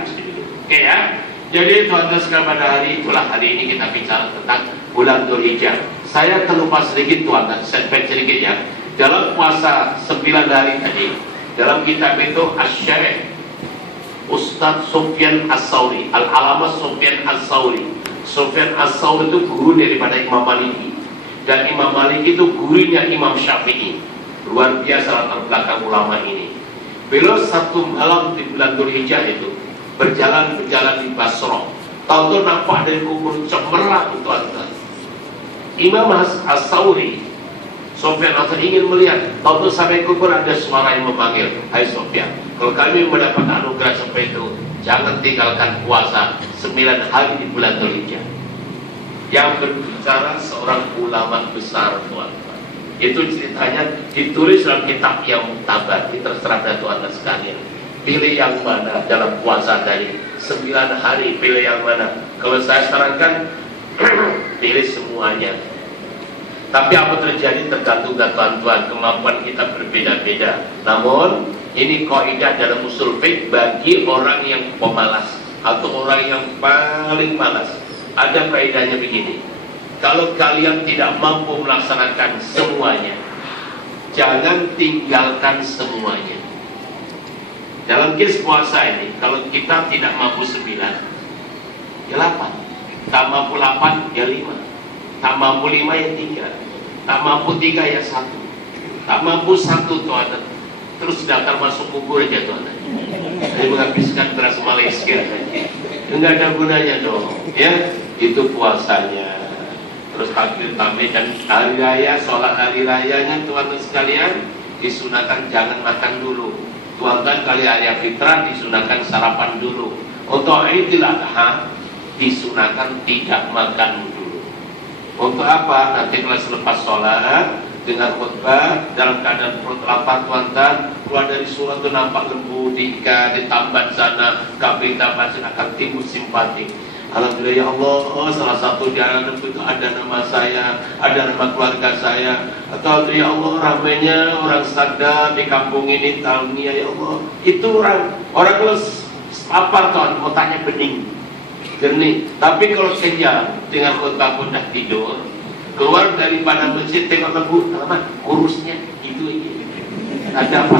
oke ya. Jadi tuan-tuan sekalian, pada hari itulah hari ini kita bicara tentang bulan Dzulhijjah. Saya terlupa sedikit tuan-tuan, setback sedikit ya. Dalam puasa 9 hari tadi, dalam kitab itu Asy-Syarih, Ustadz Sufyan As-Tsauri, Al-Alamah Sufyan As-Tsauri. Sufyan As-Tsauri itu guru daripada Imam Maliki, dan Imam Maliki itu gurunya Imam Syafi'i. Luar biasa latar belakang ulama ini. Beliau satu malam di bulan Dzulhijjah itu berjalan di Basra. Tahu-tahu nampak dari kubur cemerlang tuan-tuan. Imam As-Tsauri, Sufyan As-Tsauri ingin melihat. Tahu-tahu sampai kubur ada suara yang memanggil, "Hai Sufyan, kalau kami mendapat anugerah seperti itu, jangan tinggalkan puasa 9 hari di bulan Dzulhijjah." Yang berbicara seorang ulama besar tuan-tuan. Itu ceritanya ditulis dalam kitab yang muktabar. Terserah pada tuan-tuan sekalian. Pilih yang mana dalam puasa tadi 9 hari, pilih yang mana. Kalau saya sarankan pilih semuanya. Tapi apa terjadi tergantung tuan-tuan, kemampuan kita berbeda-beda. Namun ini kaidah dalam usul fiqh bagi orang yang pemalas atau orang yang paling malas. Ada kaidahnya begini. Kalau kalian tidak mampu melaksanakan semuanya, jangan tinggalkan semuanya. Dalam kes puasa ini, kalau kita tidak mampu 9, ya 8. Tak mampu 8, ya 5. Tak mampu 5, ya 3. Tak mampu 3, ya 1. Tak mampu 1, tuan, terus daftar masuk kubur aja, tuan. Jadi menghabiskan beras Malaysia saja. Enggak ada gunanya dong, ya. Itu puasanya. Terus takbir tambahin dan hari raya, sholat hari rayanya, tuan-tuan sekalian, disunahkan jangan makan dulu. Tuan-tuan kali raya fitrah disunahkan sarapan dulu. Untuk Idul Adha disunahkan tidak makan dulu. Untuk apa? Nanti kalau selepas sholat dengan khutbah dalam keadaan perut lapar, tuan-tuan keluar dari sholat itu nampak lembu, ikan, ditambat sana, kambing tambat sana, akan timbul simpati. Alhamdulillah ya Allah, salah satu di anak itu ada nama saya, ada nama keluarga saya. Atau ya Allah, ramainya orang sadar di kampung ini tahunnya ya Allah. Itu orang kalau lapar tuan, otaknya bening, jernih. Tapi kalau kenyang dengan khutbah pun dah tidur, keluar daripada masjid tengok lembu, alamak kurusnya itu aja. Ada apa?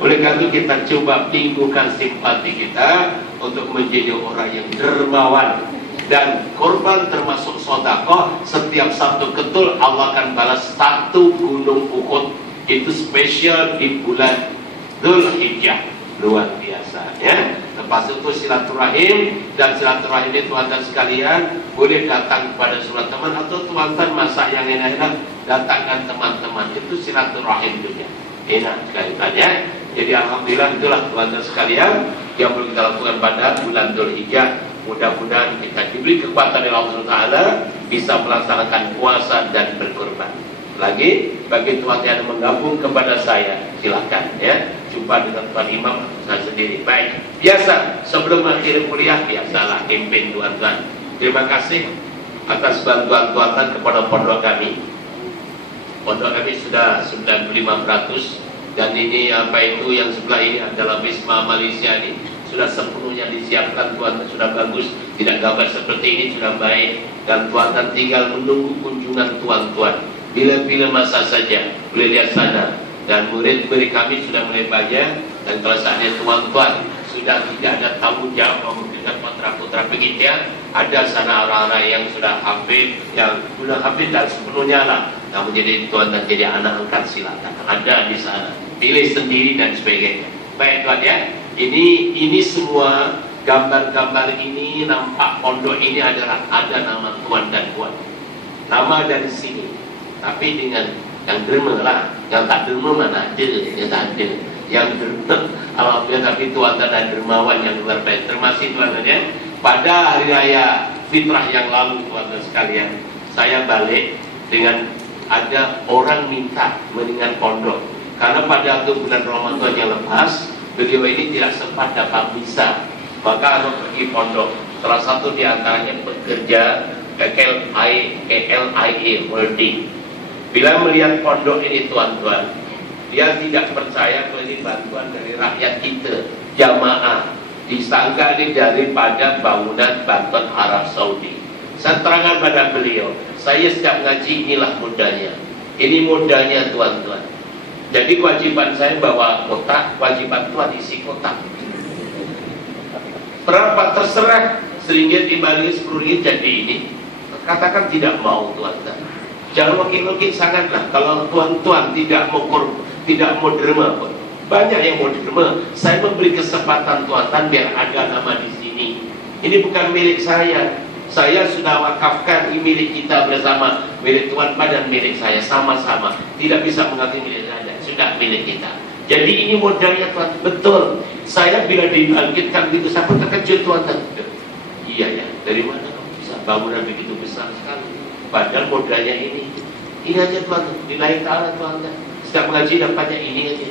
Oleh karena itu kita coba tingguhkan simpati kita untuk menjadi orang yang dermawan. Dan korban termasuk sodakoh. Setiap Sabtu ketul Allah akan balas 1 gunung Uhud. Itu spesial di bulan Dzulhijjah. Luar biasa ya. Lepas itu silaturahim. Dan silaturahim ini tuan-tuan sekalian boleh datang kepada surat teman, atau tuan-tuan masak yang enak-enak datangkan teman-teman. Itu silaturahim juga. Enak sekali ya. Jadi alhamdulillah itulah tuan-tuan sekalian yang perlu kita lakukan pada bulan Dzulhijjah. Mudah-mudahan kita diberi kekuatan oleh Allah Taala bisa melaksanakan puasa dan berkorban. Lagi bagi tuan yang menggabung kepada saya, silakan ya. Jumpa dengan Tuan Imam saya sendiri. Baik, biasa sebelum akhir kuliah biasalah pimpin tuan-tuan. Terima kasih atas bantuan tuan-tuan kepada pondok kami. Pondok kami sudah 95%, dan ini apa itu yang sebelah ini adalah Wisma Malaysia ini sudah sepenuhnya disiapkan tuan-tuan, sudah bagus, tidak gambar seperti ini sudah baik, dan tuan-tuan tinggal menunggu kunjungan tuan-tuan. Bila-bila masa saja boleh lihat sana, dan murid-murid kami sudah mulai banyak, dan kalau saatnya tuan-tuan sudah tidak ada tanggung jawab memberikan putra-putra begitu, ada sana orang-orang yang sudah hafid, yang sudah hafid dan sepenuhnya lah. Nah, menjadi tuan-tuan jadi anak angkat silakan, ada di sana, pilih sendiri dan sebagainya. Baik tuan ya, ini semua gambar-gambar ini nampak pondok ini adalah ada nama tuan dan puan, nama dari sini, tapi dengan yang derma lah, yang tak derma mana ada, yang tak ada. Yang derma, alhamdulillah, tapi tuan-tuan dan dermawan yang luar biasa. Termasuk tuan-tuan ya, pada hari raya fitrah yang lalu tuan-tuan sekalian, saya balik dengan ada orang minta mendingan pondok, karena pada waktu bulan Ramadan yang lepas beliau ini tidak sempat dapat misa, maka harus pergi pondok. Salah satu di antaranya bekerja KLIA Holding. Bila melihat pondok ini tuan-tuan, dia tidak percaya kalau ini bantuan dari rakyat kita, jamaah, disangka ini daripada bangunan bantuan Arab Saudi. Saya terangkan pada beliau, saya setiap ngaji inilah modalnya. Ini modalnya tuan-tuan. Jadi kewajiban saya bawa kotak, kewajiban tuan isi kotak. Berapa terserah, RM1, RM5, RM10 jadi ini. Katakan tidak mau tuan-tuan. Jangan mungkin sangatlah. Kalau tuan-tuan tidak mau derma pun. Banyak yang mau derma. Saya memberi kesempatan tuan-tuan biar ada nama di sini. Ini bukan milik saya. Saya sudah wakafkan milik kita bersama, milik tuan dan milik saya sama-sama. Tidak bisa mengaku milik saya, sudah milik kita. Jadi ini modalnya tuan, betul. Saya bila dibangkitkan begitu, saya pun terkejut tuan. Iya ya, dari mana bisa bangunan begitu besar sekali? Padahal modalnya ini aja tuan, nilai ta'ala tuan. Setiap mengaji dapatnya ini aja.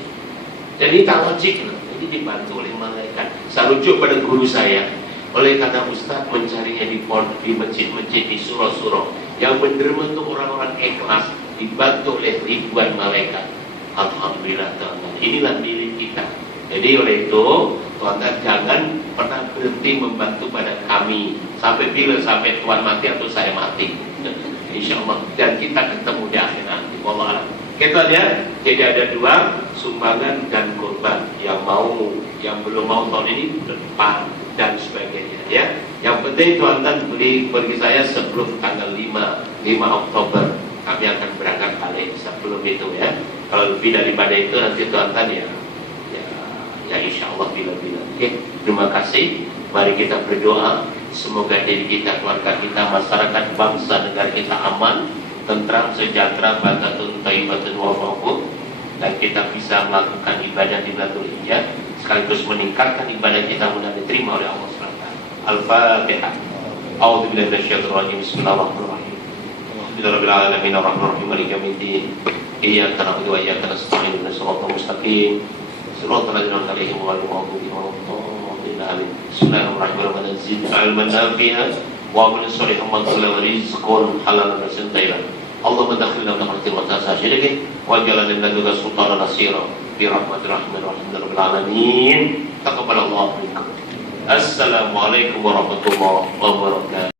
Jadi tak wajib, ini dibantu oleh malaikat. Saya rujuk pada guru saya. Oleh karena Ustaz mencarinya di masjid-masjid, di surau-surau yang menderma untuk orang-orang orang ikhlas dibantu oleh ribuan malaikat. Alhamdulillah teman-teman, inilah milik kita. Jadi oleh itu Tuhan jangan pernah berhenti membantu pada kami sampai bila sampai Tuhan mati atau saya mati. Insya Allah, dan kita ketemu di akhir nanti. Wallah, kita lihat. Jadi ada dua, sumbangan dan korban. Yang mau, yang belum mau tahun ini depan dan sebagainya. Ya, yang penting Tuhan beri saya sebelum tanggal 5 Oktober. Kami akan berangkat balik sebelum itu ya. Kalau lebih daripada itu nanti Tuhan ya insya Allah bila-bila. Oke, terima kasih. Mari kita berdoa. Semoga diri kita, keluarga kita, masyarakat, bangsa, negara kita aman, tentram, sejahtera, batatun, taibatun, wafakun, dan kita bisa melakukan ibadah di bulan Dzulhijjah sekaligus meningkatkan ibadah kita mudah diterima oleh Allah SWT. Al-Fatihah. A'udzubillahi minasyaitonir rajim. Bismillahirrahmanirrahim. Alhamdulillahirabbil alamin arrahmanirrahim maliki yaumiddin. Iyyaka na'budu wa iyyaka nasta'in ihdinas siratal mustaqim. Siratal ladzina an'amta 'alaihim ghairil maghdubi 'alaihim. Bismillahirrahmanirrahim. Zid 'ilman nafi'an wa amal shalihan wa rizqan halalan wa tayyiban. Allahumma dakhilna fi rahmatika wa tasajidika wa jalna min ladunka sultanan nasira bi rahmatir rahmanir rahim alamin. Taqabbalallahu minkum. Assalamualaikum warahmatullahi wabarakatuh.